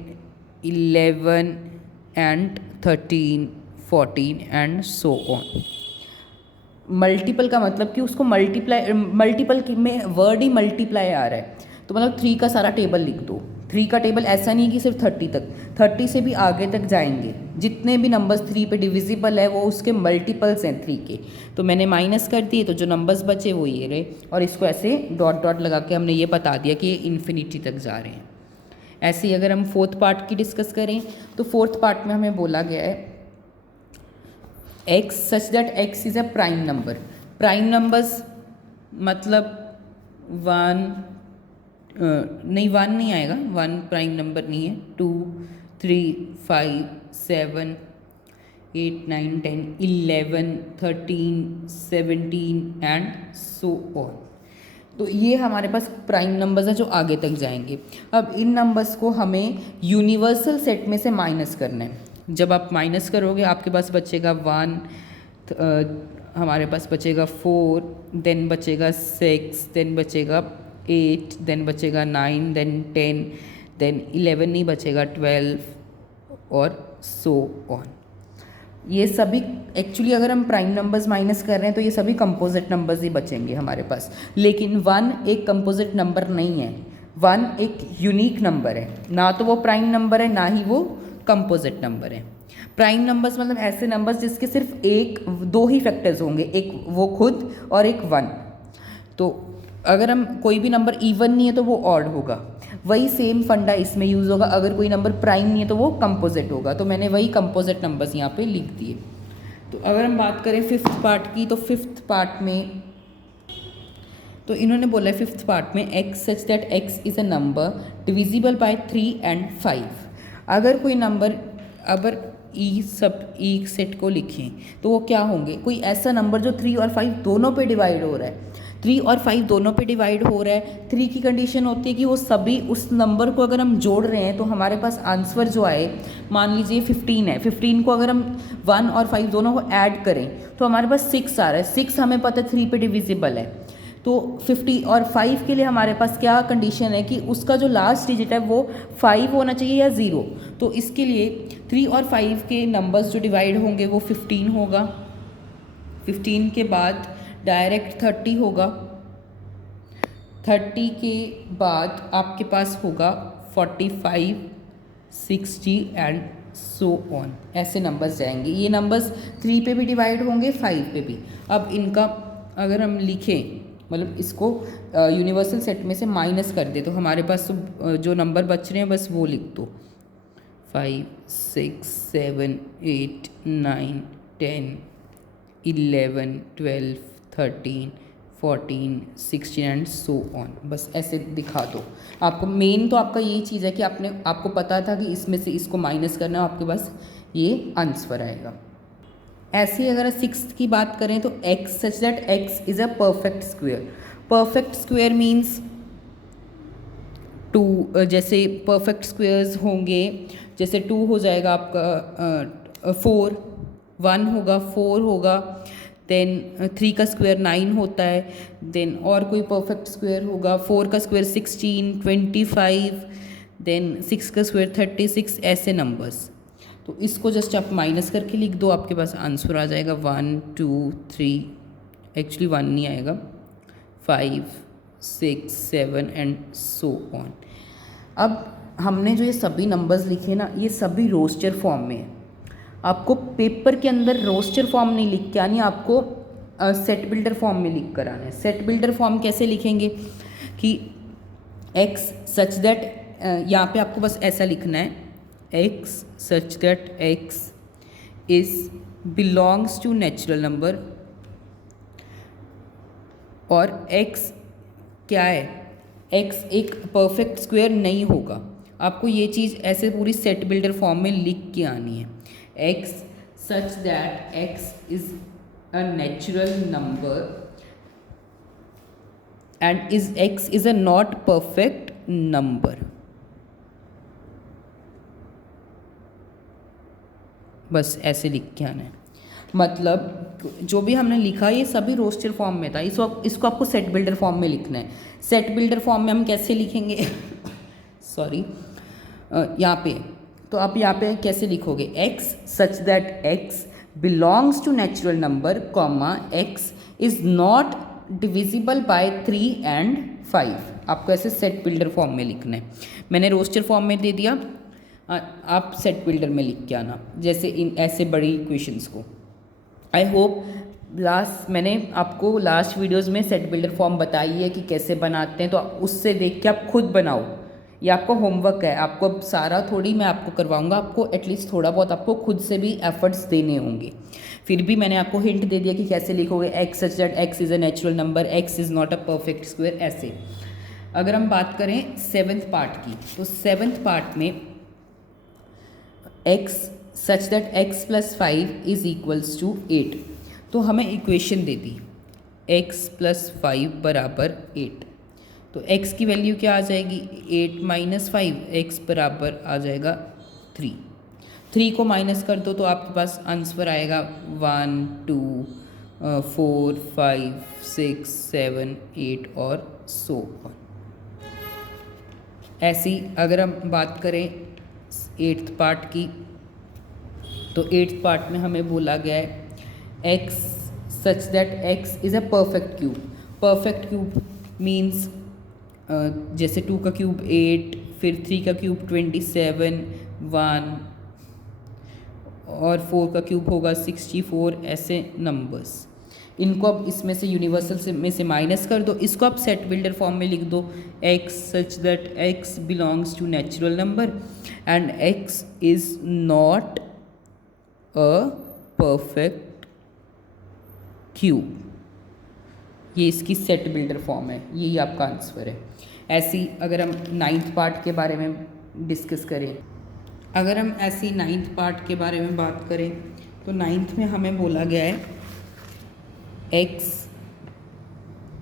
11 and 13 14 and so on. Multiple का मतलब कि उसको मल्टीप्लाई, मल्टीपल में वर्ड ही मल्टीप्लाई आ रहा है, तो मतलब 3 का सारा टेबल लिख दो। 3 का टेबल ऐसा नहीं कि सिर्फ 30 तक, 30 से भी आगे तक जाएंगे। जितने भी नंबर्स 3 पे डिविजिबल है वो उसके मल्टीपल्स हैं 3 के। तो मैंने माइनस कर दिए, तो जो नंबर्स बचे वो ये रहे, और इसको ऐसे डॉट डॉट लगा के हमने ये बता दिया कि ये इन्फिनिटी तक जा रहे हैं। ऐसे ही अगर हम फोर्थ पार्ट की डिस्कस करें तो फोर्थ पार्ट में हमें बोला गया है x such that x is a prime number. Prime numbers मतलब 1 नहीं आएगा, 1 प्राइम नंबर नहीं है, 2 3 5 7 8 9 10 11 13 17 एंड सो ऑन। तो ये हमारे पास प्राइम नंबर्स हैं जो आगे तक जाएंगे। अब इन नंबर्स को हमें यूनिवर्सल सेट में से माइनस करना है। जब आप माइनस करोगे आपके पास बचेगा 1, हमारे पास बचेगा 4, देन बचेगा 6, देन बचेगा 8, देन बचेगा 9, देन 10, देन 11 नहीं बचेगा 12 और सो ऑन। ये सभी एक्चुअली अगर हम प्राइम नंबर्स माइनस कर रहे हैं तो ये सभी कंपोजिट नंबर्स ही बचेंगे हमारे पास। लेकिन 1 एक कंपोजिट नंबर नहीं है, 1 एक यूनिक नंबर है, ना तो वो प्राइम नंबर है ना ही वो कंपोजिट नंबर है। प्राइम नंबर्स मतलब ऐसे नंबर्स जिसके सिर्फ एक दो ही फैक्टर्स होंगे, एक वो खुद और एक 1। तो अगर हम कोई भी नंबर इवन नहीं है तो वो ऑड होगा, वही सेम फंडा इसमें यूज़ होगा। अगर कोई नंबर प्राइम नहीं है तो वो कंपोजिट होगा। तो मैंने वही कंपोजिट नंबर्स यहाँ पे लिख दिए। तो अगर हम बात करें फिफ्थ पार्ट की, तो फिफ्थ पार्ट में तो इन्होंने बोला है फिफ्थ पार्ट में x such that x is a number divisible by 3 and 5। अगर कोई नंबर अगर ई सेट को लिखें तो वो क्या होंगे, कोई ऐसा नंबर जो 3 और 5 दोनों पे डिवाइड हो रहा है। 3 और 5 दोनों पे डिवाइड हो रहा है। 3 की कंडीशन होती है कि वो सभी उस नंबर को अगर हम जोड़ रहे हैं तो हमारे पास आंसर जो आए, मान लीजिए 15 है, 15 को अगर हम 1 और 5 दोनों को ऐड करें तो हमारे पास 6 आ रहा है। 6 हमें पता है 3 पे डिविजिबल है। तो 50 और 5 के लिए हमारे पास क्या कंडीशन है कि उसका जो लास्ट डिजिट है वो 5 होना चाहिए या 0। तो इसके लिए 3 और 5 के नंबर्स जो डिवाइड होंगे वो 15 होगा। 15 के बाद डायरेक्ट 30 होगा। 30 के बाद आपके पास होगा 45 60 एंड सो ऑन। ऐसे नंबर्स जाएंगे। ये नंबर्स 3 पे भी डिवाइड होंगे, 5 पे भी। अब इनका अगर हम लिखें, मतलब इसको यूनिवर्सल सेट में से माइनस कर दे, तो हमारे पास जो नंबर बच रहे हैं बस वो लिख दो, 5 6 7 8 9 10 11 12 13 14 16 एंड सो ऑन। बस ऐसे दिखा दो। आपको मेन तो आपका यही चीज़ है कि आपको पता था कि इसमें से इसको माइनस करना है, आपके पास ये आंसर आएगा। ऐसे ही अगर सिक्स्थ की बात करें तो x such that x is a perfect square. Perfect square means 2, जैसे परफेक्ट स्क्वायर्स होंगे, जैसे 2 हो जाएगा आपका 4, 1 होगा 4 होगा, देन 3 का स्क्वायर 9 होता है, देन और कोई परफेक्ट स्क्वायर होगा, 4 का स्क्वायर 16 25, देन 6 का स्क्वायर 36, ऐसे नंबर्स। तो इसको जस्ट आप माइनस करके लिख दो, आपके पास आंसर आ जाएगा 1 2 3, एक्चुअली 1 नहीं आएगा, 5 6 7 एंड सो ऑन। अब हमने जो ये सभी नंबर्स लिखे ना, ये सभी रोस्टर फॉर्म में है। आपको पेपर के अंदर रोस्टर फॉर्म नहीं लिख के आनी, आपको सेट बिल्डर फॉर्म में लिख कर आना है। सेट बिल्डर फॉर्म कैसे लिखेंगे कि x सच दैट, यहाँ पे आपको बस ऐसा लिखना है, x such that x is belongs to natural number, और x क्या है, x एक परफेक्ट स्क्वायर नहीं होगा। आपको ये चीज़ ऐसे पूरी सेट बिल्डर फॉर्म में लिख के आनी है। x such that x is a natural number and is x is a not perfect number। बस ऐसे लिख के आना है। मतलब जो भी हमने लिखा ये सभी रोस्टर फॉर्म में था, इसको आपको सेट बिल्डर फॉर्म में लिखना है। सेट बिल्डर फॉर्म में हम कैसे लिखेंगे सॉरी, यहाँ पे, तो आप यहाँ पे कैसे लिखोगे, x such that x belongs to natural number comma x is not divisible by 3 and 5। आपको ऐसे सेट बिल्डर फॉर्म में लिखना है। मैंने रोस्टर फॉर्म में दे दिया, आप सेट बिल्डर में लिख के आना, जैसे इन ऐसे बड़ी इक्वेशंस को। आई होप मैंने आपको लास्ट वीडियोस में सेट बिल्डर फॉर्म बताई है कि कैसे बनाते हैं, तो उससे देख के आप खुद बनाओ। ये आपका होमवर्क है, आपको अब सारा थोड़ी मैं आपको करवाऊंगा, आपको एटलीस्ट थोड़ा बहुत आपको खुद से भी एफर्ट्स देने होंगे। फिर भी मैंने आपको हिंट दे दिया कि कैसे लिखोगे, x such that x is a natural number, x is not a perfect square, ऐसे। अगर हम बात करें 7th पार्ट की, तो 7th पार्ट में x such that x plus 5 is equals to 8। तो हमें इक्वेशन दे दी x प्लस 5 बराबर 8। तो x की वैल्यू क्या आ जाएगी, 8 माइनस 5, x बराबर आ जाएगा 3। 3 को माइनस कर दो तो आपके पास आंसर आएगा 1 2 4 5 6 7 8 और सो ऑन। ऐसी अगर हम बात करें 8th पार्ट की, तो 8th पार्ट में हमें बोला गया है x such that x is a perfect cube. Perfect cube means जैसे 2 का क्यूब 8, फिर 3 का क्यूब 27, 1 और 4 का क्यूब होगा 64, ऐसे नंबर्स। इनको अब इसमें से यूनिवर्सल में से माइनस कर दो, इसको आप सेट बिल्डर फॉर्म में लिख दो, x such that x belongs to natural number and x is not a perfect cube. ये इसकी सेट बिल्डर फॉर्म है, यही आपका आंसर है। ऐसी अगर हम 9th पार्ट के बारे में डिस्कस करें, अगर हम ऐसी 9th पार्ट के बारे में बात करें, तो 9th में हमें बोला गया है x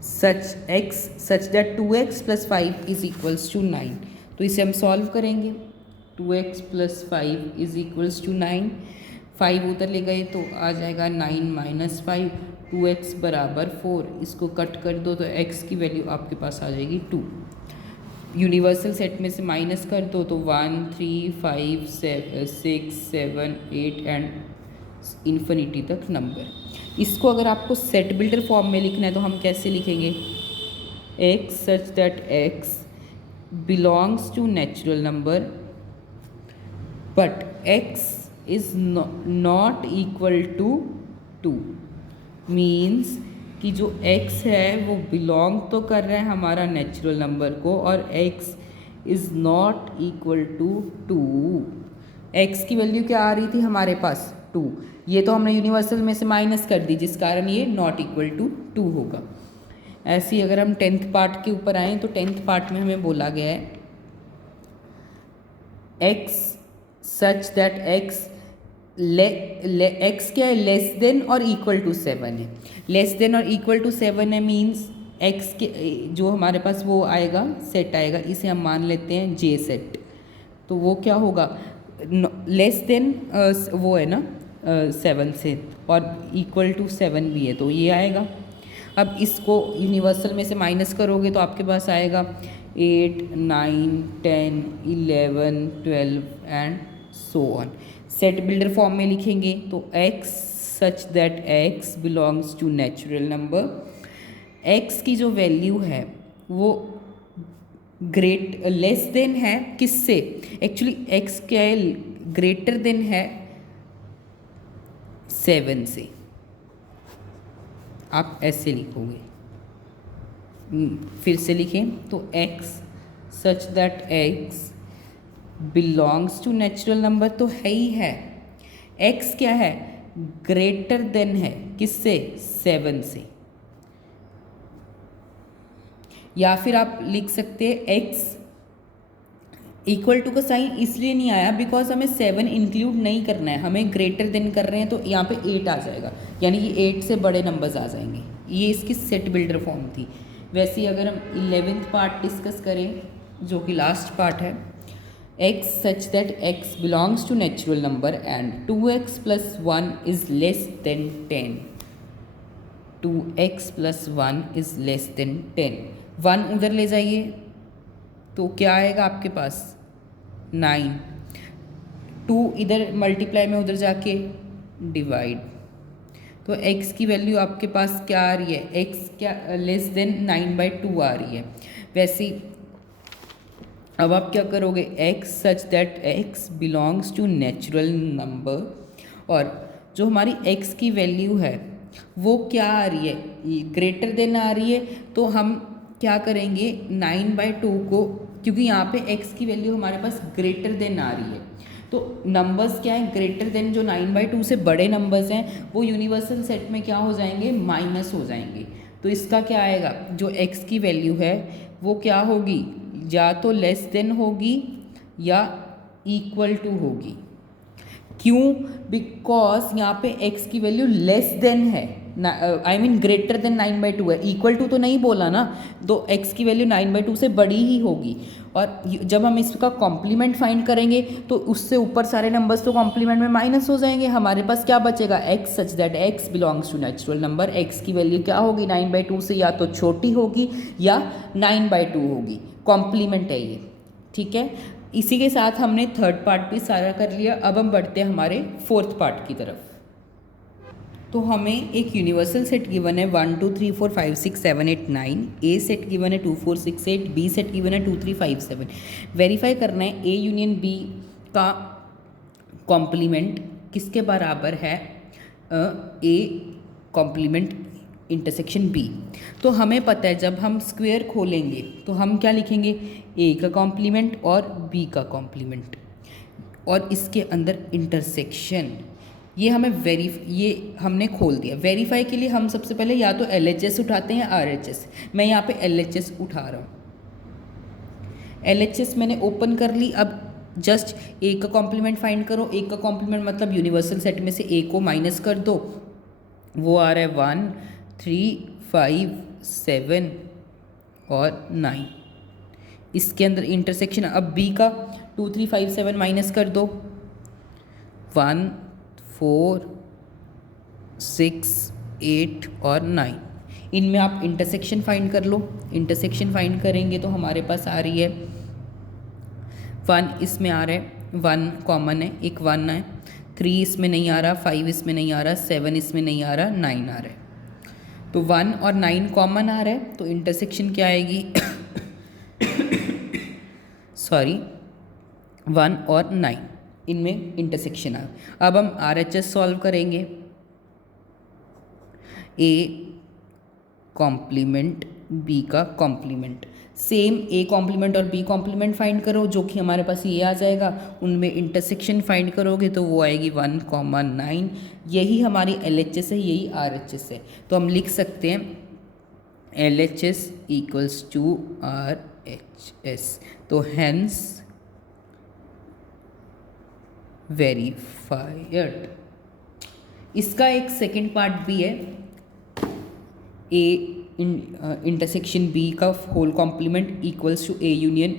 such that 2x plus 5 is equals to 9। तो इसे हम सॉल्व करेंगे, 2x plus 5 is equals to 9। 5 उधर ले गए तो आ जाएगा 9 माइनस 5, 2x बराबर 4। इसको कट कर दो तो x की वैल्यू आपके पास आ जाएगी 2। यूनिवर्सल सेट में से माइनस कर दो तो 1 3 5 6 7 8 एंड इन्फिनिटी तक नंबर। इसको अगर आपको सेट बिल्डर फॉर्म में लिखना है तो हम कैसे लिखेंगे, x such that x belongs to natural number but x is not equal to 2। Means कि जो x है वो बिलोंग तो कर रहा है हमारा नेचुरल नंबर को, और x is not equal to 2। x की वैल्यू क्या आ रही थी हमारे पास 2, ये तो हमने यूनिवर्सल में से माइनस कर दी, जिस कारण ये नॉट इक्वल टू 2 होगा। ऐसे ही अगर हम 10th पार्ट के ऊपर आएँ तो 10th पार्ट में हमें बोला गया है x such that x x क्या है, लेस देन और इक्वल टू 7 है। लेस देन और इक्वल टू 7 है मीन्स x के जो हमारे पास वो आएगा सेट आएगा, इसे हम मान लेते हैं j सेट। तो वो क्या होगा, लेस देन वो है ना 7 से, और इक्वल टू 7 भी है तो ये आएगा। अब इसको यूनिवर्सल में से माइनस करोगे तो आपके पास आएगा 8 9 10 11 12 and so on. Set builder form में लिखेंगे तो x such that x belongs to natural number, x की जो वैल्यू है वो लेस देन है किससे, एक्चुअली एक्स क्या है, ग्रेटर देन है 7 से। आप ऐसे लिखोगे, फिर से लिखें तो x such that x belongs to natural number तो है ही है, x क्या है, ग्रेटर देन है किससे, 7 से। या फिर आप लिख सकते हैं x इक्वल टू का साइन इसलिए नहीं आया बिकॉज हमें 7 इंक्लूड नहीं करना है, हमें ग्रेटर देन कर रहे हैं, तो यहाँ पे 8 आ जाएगा, यानी कि 8 से बड़े नंबर्स आ जाएंगे। ये इसकी सेट बिल्डर फॉर्म थी। वैसे ही अगर हम 11th पार्ट डिस्कस करें जो कि लास्ट पार्ट है, x such that x belongs to natural number and 2x + 1 is less than 10, 2x + 1 is less than 10, 1 उधर ले जाइए तो क्या आएगा आपके पास 9, 2 इधर मल्टीप्लाई में उधर जाके डिवाइड, तो x की वैल्यू आपके पास क्या आ रही है, x क्या लेस देन 9/2 आ रही है। वैसे अब आप क्या करोगे, x such that x belongs to natural number, और जो हमारी x की वैल्यू है वो क्या आ रही है, ग्रेटर देन आ रही है, तो हम क्या करेंगे 9/2 को, क्योंकि यहाँ पे x की वैल्यू हमारे पास ग्रेटर देन आ रही है, तो नंबर्स क्या है ग्रेटर देन, जो 9/2 से बड़े नंबर्स हैं वो यूनिवर्सल सेट में क्या हो जाएंगे, माइनस हो जाएंगे। तो इसका क्या आएगा, जो x की वैल्यू है वो क्या होगी, या तो लेस देन होगी या इक्वल टू होगी। क्यों, बिकॉज यहाँ पे x की वैल्यू लेस देन है, आई मीन ग्रेटर देन 9/2 है, इक्वल टू तो नहीं बोला ना, तो x की वैल्यू 9/2 से बड़ी ही होगी। और जब हम इसका कॉम्प्लीमेंट फाइंड करेंगे तो उससे ऊपर सारे नंबर्स तो कॉम्प्लीमेंट में माइनस हो जाएंगे, हमारे पास क्या बचेगा, x such that x belongs to natural number, x की वैल्यू क्या होगी 9/2 से या तो छोटी होगी या 9/2 होगी, कॉम्प्लीमेंट है ये, ठीक है। इसी के साथ हमने थर्ड पार्ट भी सारा कर लिया। अब हम बढ़ते हैं हमारे फोर्थ पार्ट की तरफ। तो हमें एक यूनिवर्सल सेट गिवन है 1 2 3 4 5 6 7 8 9, ए सेट गिवन है 2 4 6 8, बी सेट गिवन है 2 3 5 7। वेरीफाई करना है ए यूनियन बी का कॉम्प्लीमेंट किसके बराबर है, ए कॉम्प्लीमेंट इंटरसेक्शन बी। तो हमें पता है जब हम स्क्वायर खोलेंगे तो हम क्या लिखेंगे, ए का कॉम्प्लीमेंट और बी का कॉम्प्लीमेंट और इसके अंदर इंटरसेक्शन। ये हमें ये हमने खोल दिया। वेरीफाई के लिए हम सबसे पहले या तो LHS उठाते हैं RHS। मैं यहाँ पे LHS उठा रहा हूँ। LHS मैंने ओपन कर ली। अब जस्ट ए का कॉम्प्लीमेंट फाइंड करो। ए का कॉम्प्लीमेंट मतलब यूनिवर्सल सेट में से ए को माइनस कर दो, वो आ रहा है 1 3 5 7 और 9। इसके अंदर इंटरसेक्शन। अब बी का 2 3 5 7 माइनस कर दो, 1 4 6 8 और 9। इनमें आप इंटरसेक्शन फाइंड कर लो। इंटरसेक्शन फाइंड करेंगे तो हमारे पास आ रही है 1 इसमें आ रहा है, 1 कॉमन है, एक 1 है, 3 इसमें नहीं आ रहा, 5 इसमें नहीं आ रहा, 7 इसमें नहीं आ रहा, 9 आ रहा है। तो 1 और 9 कॉमन आ रहा है तो इंटरसेक्शन क्या आएगी सॉरी 1 और 9 इनमें इंटरसेक्शन आ। अब हम RHS सॉल्व करेंगे। ए कॉम्प्लीमेंट बी का कॉम्प्लीमेंट, सेम ए कॉम्प्लीमेंट और बी कॉम्प्लीमेंट फाइंड करो जो कि हमारे पास ये आ जाएगा। उनमें इंटरसेक्शन फाइंड करोगे तो वो आएगी 1 9। यही हमारी LHS है, यही RHS है। तो हम लिख सकते हैं LHS इक्वल्स टू RHS। तो हेंस वेरीफाइड। इसका एक सेकेंड पार्ट भी है, ए इंटरसेक्शन बी का whole complement equals to A union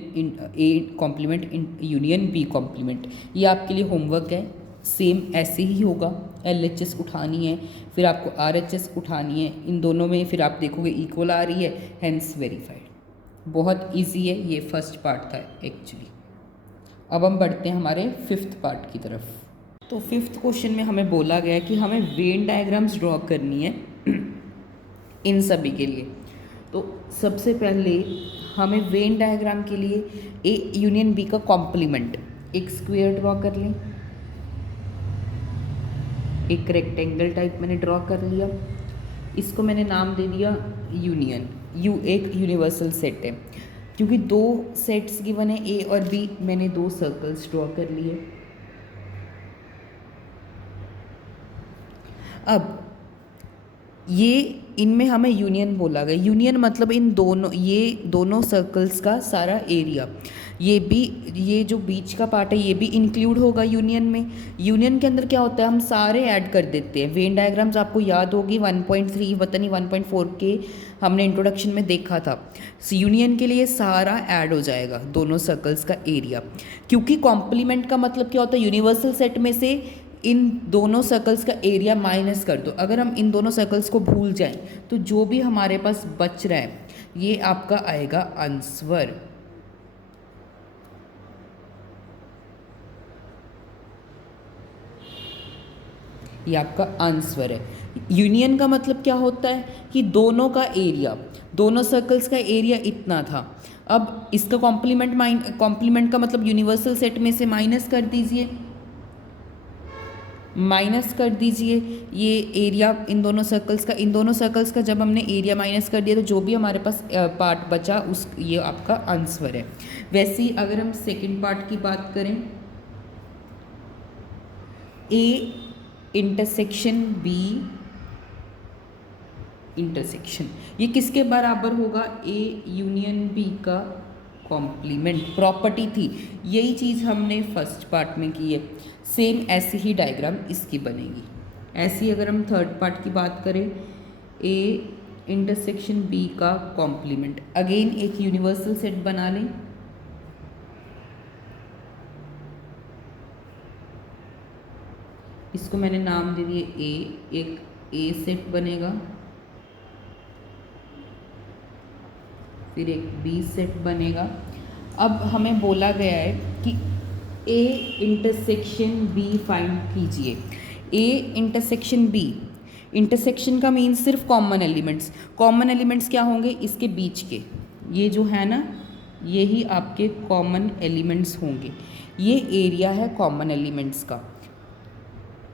A complement union B complement. ये आपके लिए होमवर्क है। सेम ऐसे ही होगा, LHS उठानी है, फिर आपको RHS उठानी है, इन दोनों में फिर आप देखोगे इक्वल आ रही है, हेंस वेरीफाइड। बहुत इजी है, ये फर्स्ट पार्ट था एक्चुअली। अब हम बढ़ते हैं हमारे फिफ्थ पार्ट की तरफ। तो फिफ्थ क्वेश्चन में हमें बोला गया है कि हमें वेन डायग्राम्स ड्रॉ करनी है इन सभी के लिए। तो सबसे पहले हमें वेन डायग्राम के लिए ए यूनियन बी का कॉम्प्लीमेंट, एक स्क्वायर ड्रॉ कर लें, एक रेक्टेंगल टाइप मैंने ड्रॉ कर लिया, इसको मैंने नाम दे दिया यूनियन। एक यूनिवर्सल सेट है, क्योंकि दो सेट्स गिवन है ए और बी, मैंने दो सर्कल्स ड्रॉ कर लिए। अब ये इनमें हमें यूनियन बोला गया, यूनियन मतलब इन दोनों, ये दोनों सर्कल्स का सारा एरिया, ये भी, ये जो बीच का पार्ट है ये भी इंक्लूड होगा यूनियन में। यूनियन के अंदर क्या होता है, हम सारे ऐड कर देते हैं। वेन डायग्राम्स आपको याद होगी 1.3 पता नहीं 1.4 के हमने इंट्रोडक्शन में देखा था। यूनियन के लिए सारा ऐड हो जाएगा, दोनों सर्कल्स का एरिया, क्योंकि कॉम्प्लीमेंट का मतलब क्या होता है, यूनिवर्सल सेट में से इन दोनों सर्कल्स का एरिया माइनस कर दो। अगर हम इन दोनों सर्कल्स को भूल जाएं तो जो भी हमारे पास बच रहा है ये आपका आएगा आंसर। ये आपका आंसर है। यूनियन का मतलब क्या होता है कि दोनों का एरिया, दोनों सर्कल्स का एरिया इतना था। अब इसका कॉम्प्लीमेंट का मतलब यूनिवर्सल सेट में से माइनस कर दीजिए, माइनस कर दीजिए ये एरिया इन दोनों सर्कल्स का जब हमने एरिया माइनस कर दिया तो जो भी हमारे पास पार्ट बचा उस, ये आपका आंसर है। वैसे ही अगर हम सेकंड पार्ट की बात करें, ए इंटरसेक्शन बी इंटरसेक्शन, ये किसके बराबर होगा, ए यूनियन बी का कॉम्प्लीमेंट। प्रॉपर्टी थी, यही चीज़ हमने फर्स्ट पार्ट में की है। सेम ऐसी ही डायग्राम इसकी बनेगी। ऐसी अगर हम थर्ड पार्ट की बात करें, ए इंटरसेक्शन बी का कॉम्प्लीमेंट, अगेन एक यूनिवर्सल सेट बना लें। इसको मैंने नाम दे दिए ए, एक ए सेट बनेगा, फिर एक बी सेट बनेगा। अब हमें बोला गया है कि ए इंटरसेक्शन बी फाइंड कीजिए। ए इंटरसेक्शन बी, इंटरसेक्शन का मीन सिर्फ कॉमन एलिमेंट्स। कॉमन एलिमेंट्स क्या होंगे, इसके बीच के, ये जो है ना, यही आपके कॉमन एलिमेंट्स होंगे। ये एरिया है कॉमन एलिमेंट्स का।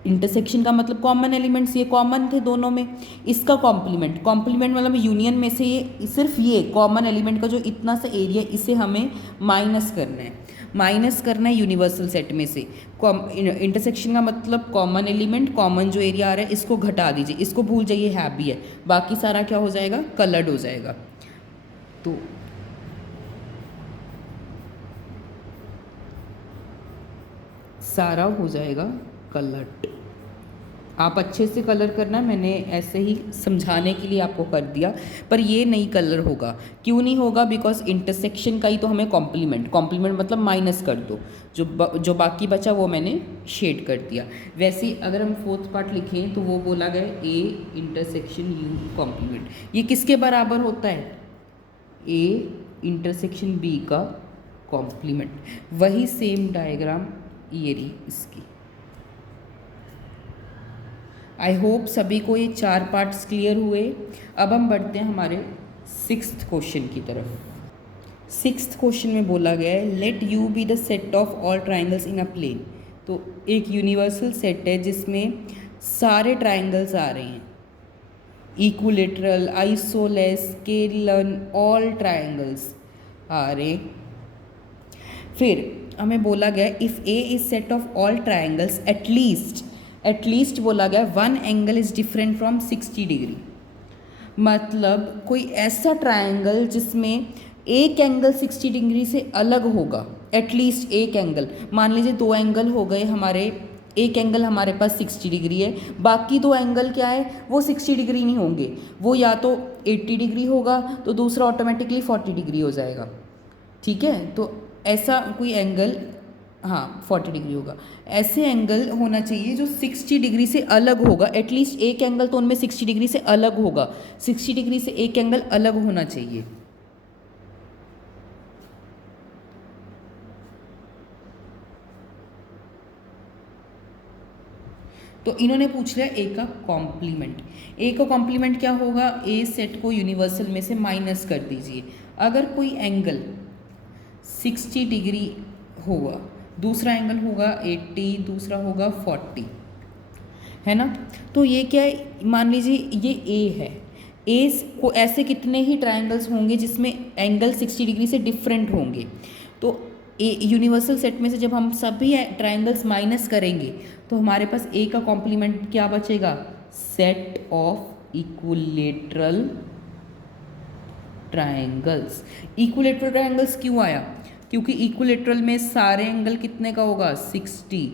इंटरसेक्शन का मतलब कॉमन एलिमेंट्स, ये कॉमन थे दोनों में। इसका कॉम्प्लीमेंट, कॉम्प्लीमेंट मतलब यूनियन में से ये सिर्फ ये कॉमन एलिमेंट का जो इतना सा एरिया, इसे हमें माइनस करना है, माइनस करना है यूनिवर्सल सेट में से। इंटरसेक्शन का मतलब कॉमन एलिमेंट, कॉमन जो एरिया आ रहा है इसको घटा दीजिए, इसको भूल जाइए, है भी है, बाकी सारा क्या हो जाएगा, कलर्ड हो जाएगा। तो सारा हो जाएगा कलर्ड। आप अच्छे से कलर करना, मैंने ऐसे ही समझाने के लिए आपको कर दिया, पर ये नहीं कलर होगा। क्यों नहीं होगा, बिकॉज इंटरसेक्शन का ही तो हमें कॉम्प्लीमेंट मतलब माइनस कर दो, जो बाकी बचा वो मैंने शेड कर दिया। वैसे ही अगर हम फोर्थ पार्ट लिखें तो वो बोला गया ए इंटरसेक्शन यू कॉम्प्लीमेंट, ये किसके बराबर होता है, ए इंटरसेक्शन बी का कॉम्प्लीमेंट। वही सेम डायग्राम ये रही इसकी। आई होप सभी को ये 4 पार्ट्स क्लियर हुए। अब हम बढ़ते हैं हमारे 6th क्वेश्चन की तरफ। 6th क्वेश्चन में बोला गया है let U be the set of all triangles in a plane. तो एक यूनिवर्सल सेट है जिसमें सारे ट्राइंगल्स आ रहे हैं, equilateral, isosceles, scalene, all triangles आ रहे। फिर हमें बोला गया if A is set of all triangles at least बोला गया one angle is different from 60 degree. मतलब कोई ऐसा ट्राइंगल जिसमें एक एंगल 60 डिग्री से अलग होगा, एटलीस्ट एक एंगल। मान लीजिए 2 एंगल हो गए हमारे, एक एंगल हमारे पास 60 डिग्री है, बाकी 2 एंगल क्या है, वो 60 डिग्री नहीं होंगे, वो या तो 80 डिग्री होगा तो दूसरा ऑटोमेटिकली 40 डिग्री हो जाएगा। ठीक है, तो ऐसा कोई एंगल, हाँ 40 डिग्री होगा, ऐसे एंगल होना चाहिए जो 60 डिग्री से अलग होगा। एटलीस्ट एक एंगल तो उनमें 60 डिग्री से अलग होगा, 60 डिग्री से एक एंगल अलग होना चाहिए। तो इन्होंने पूछ लिया ए का कॉम्प्लीमेंट। ए का कॉम्प्लीमेंट क्या होगा, ए सेट को यूनिवर्सल में से माइनस कर दीजिए। अगर कोई एंगल 60 डिग्री होगा, दूसरा एंगल होगा 80, दूसरा होगा 40, है ना। तो ये क्या है, मान लीजिए ये ए है, ए को ऐसे कितने ही ट्रायंगल्स होंगे जिसमें एंगल 60 डिग्री से डिफरेंट होंगे। तो ए यूनिवर्सल सेट में से जब हम सभी ट्रायंगल्स माइनस करेंगे तो हमारे पास ए का कॉम्प्लीमेंट क्या बचेगा, set of equilateral triangles. Equilateral triangles क्यों आया, क्योंकि इक्विलेटरल में सारे एंगल कितने का होगा, 60।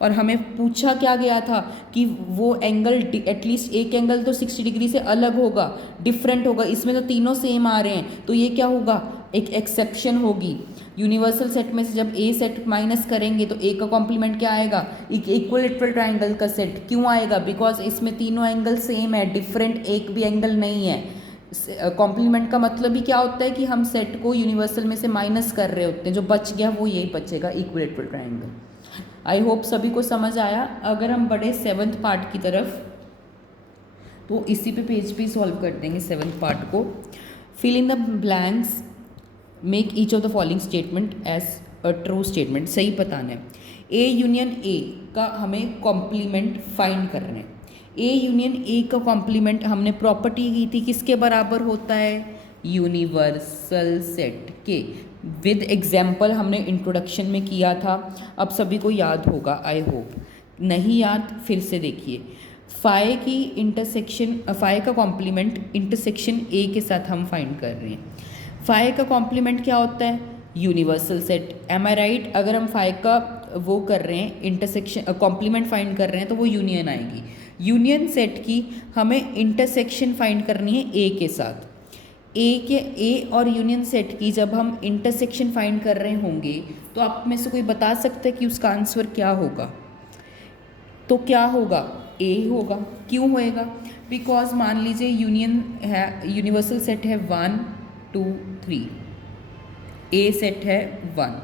और हमें पूछा क्या गया था कि वो एंगल एटलीस्ट एक एंगल तो 60 डिग्री से अलग होगा, डिफरेंट होगा। इसमें तो तीनों सेम आ रहे हैं, तो ये क्या होगा, एक एक्सेप्शन होगी। यूनिवर्सल सेट में से जब ए सेट माइनस करेंगे तो ए का कॉम्प्लीमेंट क्या आएगा, इक्विलेटरल ट्रायंगल का सेट। क्यों आएगा, बिकॉज इसमें तीनों एंगल सेम है, डिफरेंट एक भी एंगल नहीं है। कॉम्प्लीमेंट का मतलब ही क्या होता है कि हम सेट को यूनिवर्सल में से माइनस कर रहे होते हैं, जो बच गया वो यही बचेगा, इक्विलेटरल ट्रायंगल। आई होप सभी को समझ आया। अगर हम बढ़े 7th पार्ट की तरफ तो इसी पे पेज पे सॉल्व कर देंगे 7th पार्ट को। Fill in the blanks, make each of the following statement as a true statement. सही बताना है। ए यूनियन ए का हमें कॉम्प्लीमेंट फाइंड करना है। ए यूनियन ए का कॉम्प्लीमेंट हमने प्रॉपर्टी की थी, किसके बराबर होता है, यूनिवर्सल सेट के। विद एग्जाम्पल हमने इंट्रोडक्शन में किया था, अब सभी को याद होगा आई होप। नहीं याद फिर से देखिए। फाई की इंटरसेक्शन, फाई का कॉम्प्लीमेंट इंटरसेक्शन ए के साथ हम फाइंड कर रहे हैं। फाई का कॉम्प्लीमेंट क्या होता है, यूनिवर्सल सेट। एम आई राइट। अगर हम फाई का वो कर रहे हैं, इंटरसेक्शन कॉम्प्लीमेंट फाइंड कर रहे हैं तो वो यूनियन आएगी। यूनियन सेट की हमें इंटरसेक्शन फाइंड करनी है ए के साथ। ए और यूनियन सेट की जब हम इंटरसेक्शन फाइंड कर रहे होंगे तो आप में से कोई बता सकता है कि उसका आंसर क्या होगा, तो क्या होगा, ए होगा। क्यों होएगा, बिकॉज मान लीजिए यूनियन है, यूनिवर्सल सेट है 1 2 3, ए सेट है 1,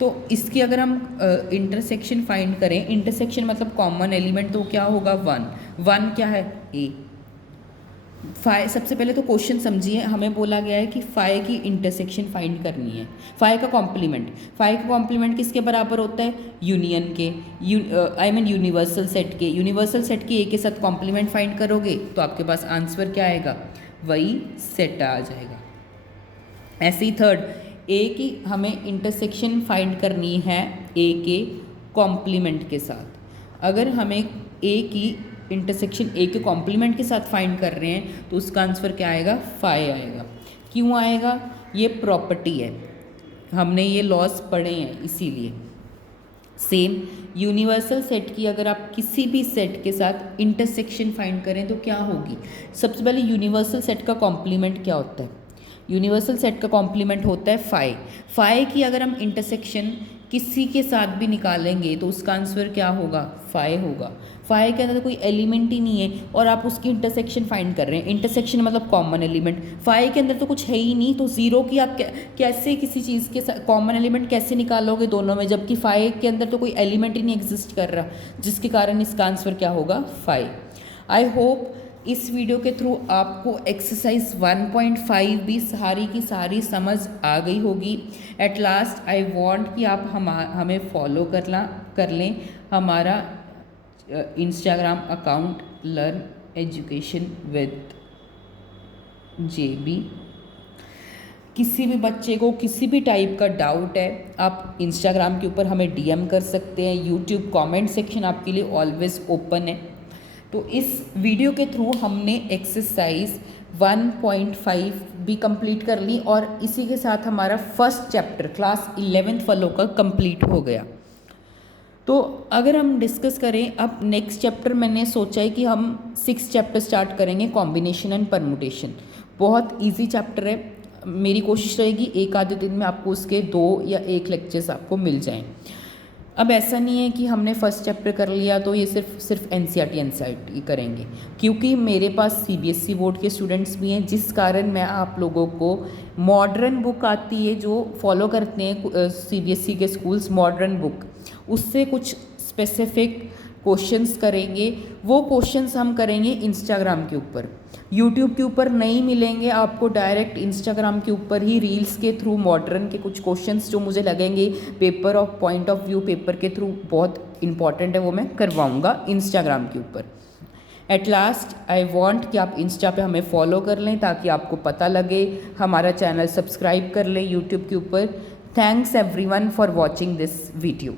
तो इसकी अगर हम इंटरसेक्शन फाइंड करें, इंटरसेक्शन मतलब कॉमन एलिमेंट, तो क्या होगा 1 क्या है, ए। फाई, सबसे पहले तो क्वेश्चन समझिए, हमें बोला गया है कि फाई की इंटरसेक्शन फाइंड करनी है। फाई का कॉम्प्लीमेंट किसके बराबर होता है, यूनियन के, आई मीन यूनिवर्सल सेट के। यूनिवर्सल सेट की ए के साथ कॉम्प्लीमेंट फाइंड करोगे तो आपके पास आंसर क्या आएगा, वही सेट आ जाएगा। ऐसे ही थर्ड, ए की हमें इंटरसेक्शन फाइंड करनी है ए के कॉम्प्लीमेंट के साथ। अगर हमें ए की इंटरसेक्शन ए के कॉम्प्लीमेंट के साथ फाइंड कर रहे हैं तो उसका आंसर क्या आएगा, फाई आएगा। क्यों आएगा, ये प्रॉपर्टी है, हमने ये लॉस पढ़े हैं इसीलिए। सेम यूनिवर्सल सेट की अगर आप किसी भी सेट के साथ इंटरसेक्शन फाइंड करें तो क्या होगी। सबसे पहले यूनिवर्सल सेट का कॉम्प्लीमेंट क्या होता है, यूनिवर्सल सेट का कॉम्प्लीमेंट होता है फाई। फाई की अगर हम इंटरसेक्शन किसी के साथ भी निकालेंगे तो उसका आंसर क्या होगा, फाई होगा। फाई के अंदर तो कोई एलिमेंट ही नहीं है और आप उसकी इंटरसेक्शन फाइंड कर रहे हैं। इंटरसेक्शन मतलब कॉमन एलिमेंट, फाई के अंदर तो कुछ है ही नहीं, तो ज़ीरो की आप कैसे किसी चीज़ के साथ कॉमन एलिमेंट कैसे निकालोगे दोनों में, जबकि फाई के अंदर तो कोई एलिमेंट ही नहीं एग्जिस्ट कर रहा, जिसके कारण इसका आंसर क्या होगा, फाई। आई होप इस वीडियो के थ्रू आपको एक्सरसाइज 1.5 भी सारी की सारी समझ आ गई होगी। एट लास्ट आई वांट कि आप हमें फॉलो कर लें हमारा Instagram account learn education with JB। किसी भी बच्चे को किसी भी टाइप का डाउट है आप इंस्टाग्राम के ऊपर हमें DM कर सकते हैं। यूट्यूब कमेंट सेक्शन आपके लिए ऑलवेज ओपन है। तो इस वीडियो के थ्रू हमने एक्सरसाइज 1.5 भी कंप्लीट कर ली और इसी के साथ हमारा फर्स्ट चैप्टर क्लास 11th वालों का कंप्लीट हो गया। तो अगर हम डिस्कस करें अब नेक्स्ट चैप्टर, मैंने सोचा है कि हम 6th चैप्टर स्टार्ट करेंगे, कॉम्बिनेशन एंड परमुटेशन। बहुत इजी चैप्टर है, मेरी कोशिश रहेगी एक आधे दिन में आपको उसके 2 या 1 लेक्चर्स आपको मिल जाएं। अब ऐसा नहीं है कि हमने फर्स्ट चैप्टर कर लिया तो ये सिर्फ NCERT करेंगे, क्योंकि मेरे पास CBSE बोर्ड के स्टूडेंट्स भी हैं, जिस कारण मैं आप लोगों को मॉडर्न बुक आती है जो फॉलो करते हैं CBSE के स्कूल्स, मॉडर्न बुक, उससे कुछ स्पेसिफिक क्वेश्चंस करेंगे, वो क्वेश्चंस हम करेंगे इंस्टाग्राम के ऊपर। यूट्यूब के ऊपर नहीं मिलेंगे आपको, डायरेक्ट इंस्टाग्राम के ऊपर ही रील्स के थ्रू मॉडर्न के कुछ क्वेश्चंस जो मुझे लगेंगे paper of point of view paper के थ्रू बहुत इंपॉर्टेंट है, वो मैं करवाऊँगा इंस्टाग्राम के ऊपर। एट लास्ट आई वॉन्ट कि आप इंस्टा पे हमें फॉलो कर लें ताकि आपको पता लगे, हमारा चैनल सब्सक्राइब कर लें यूट्यूब के ऊपर। Thanks everyone for watching this video.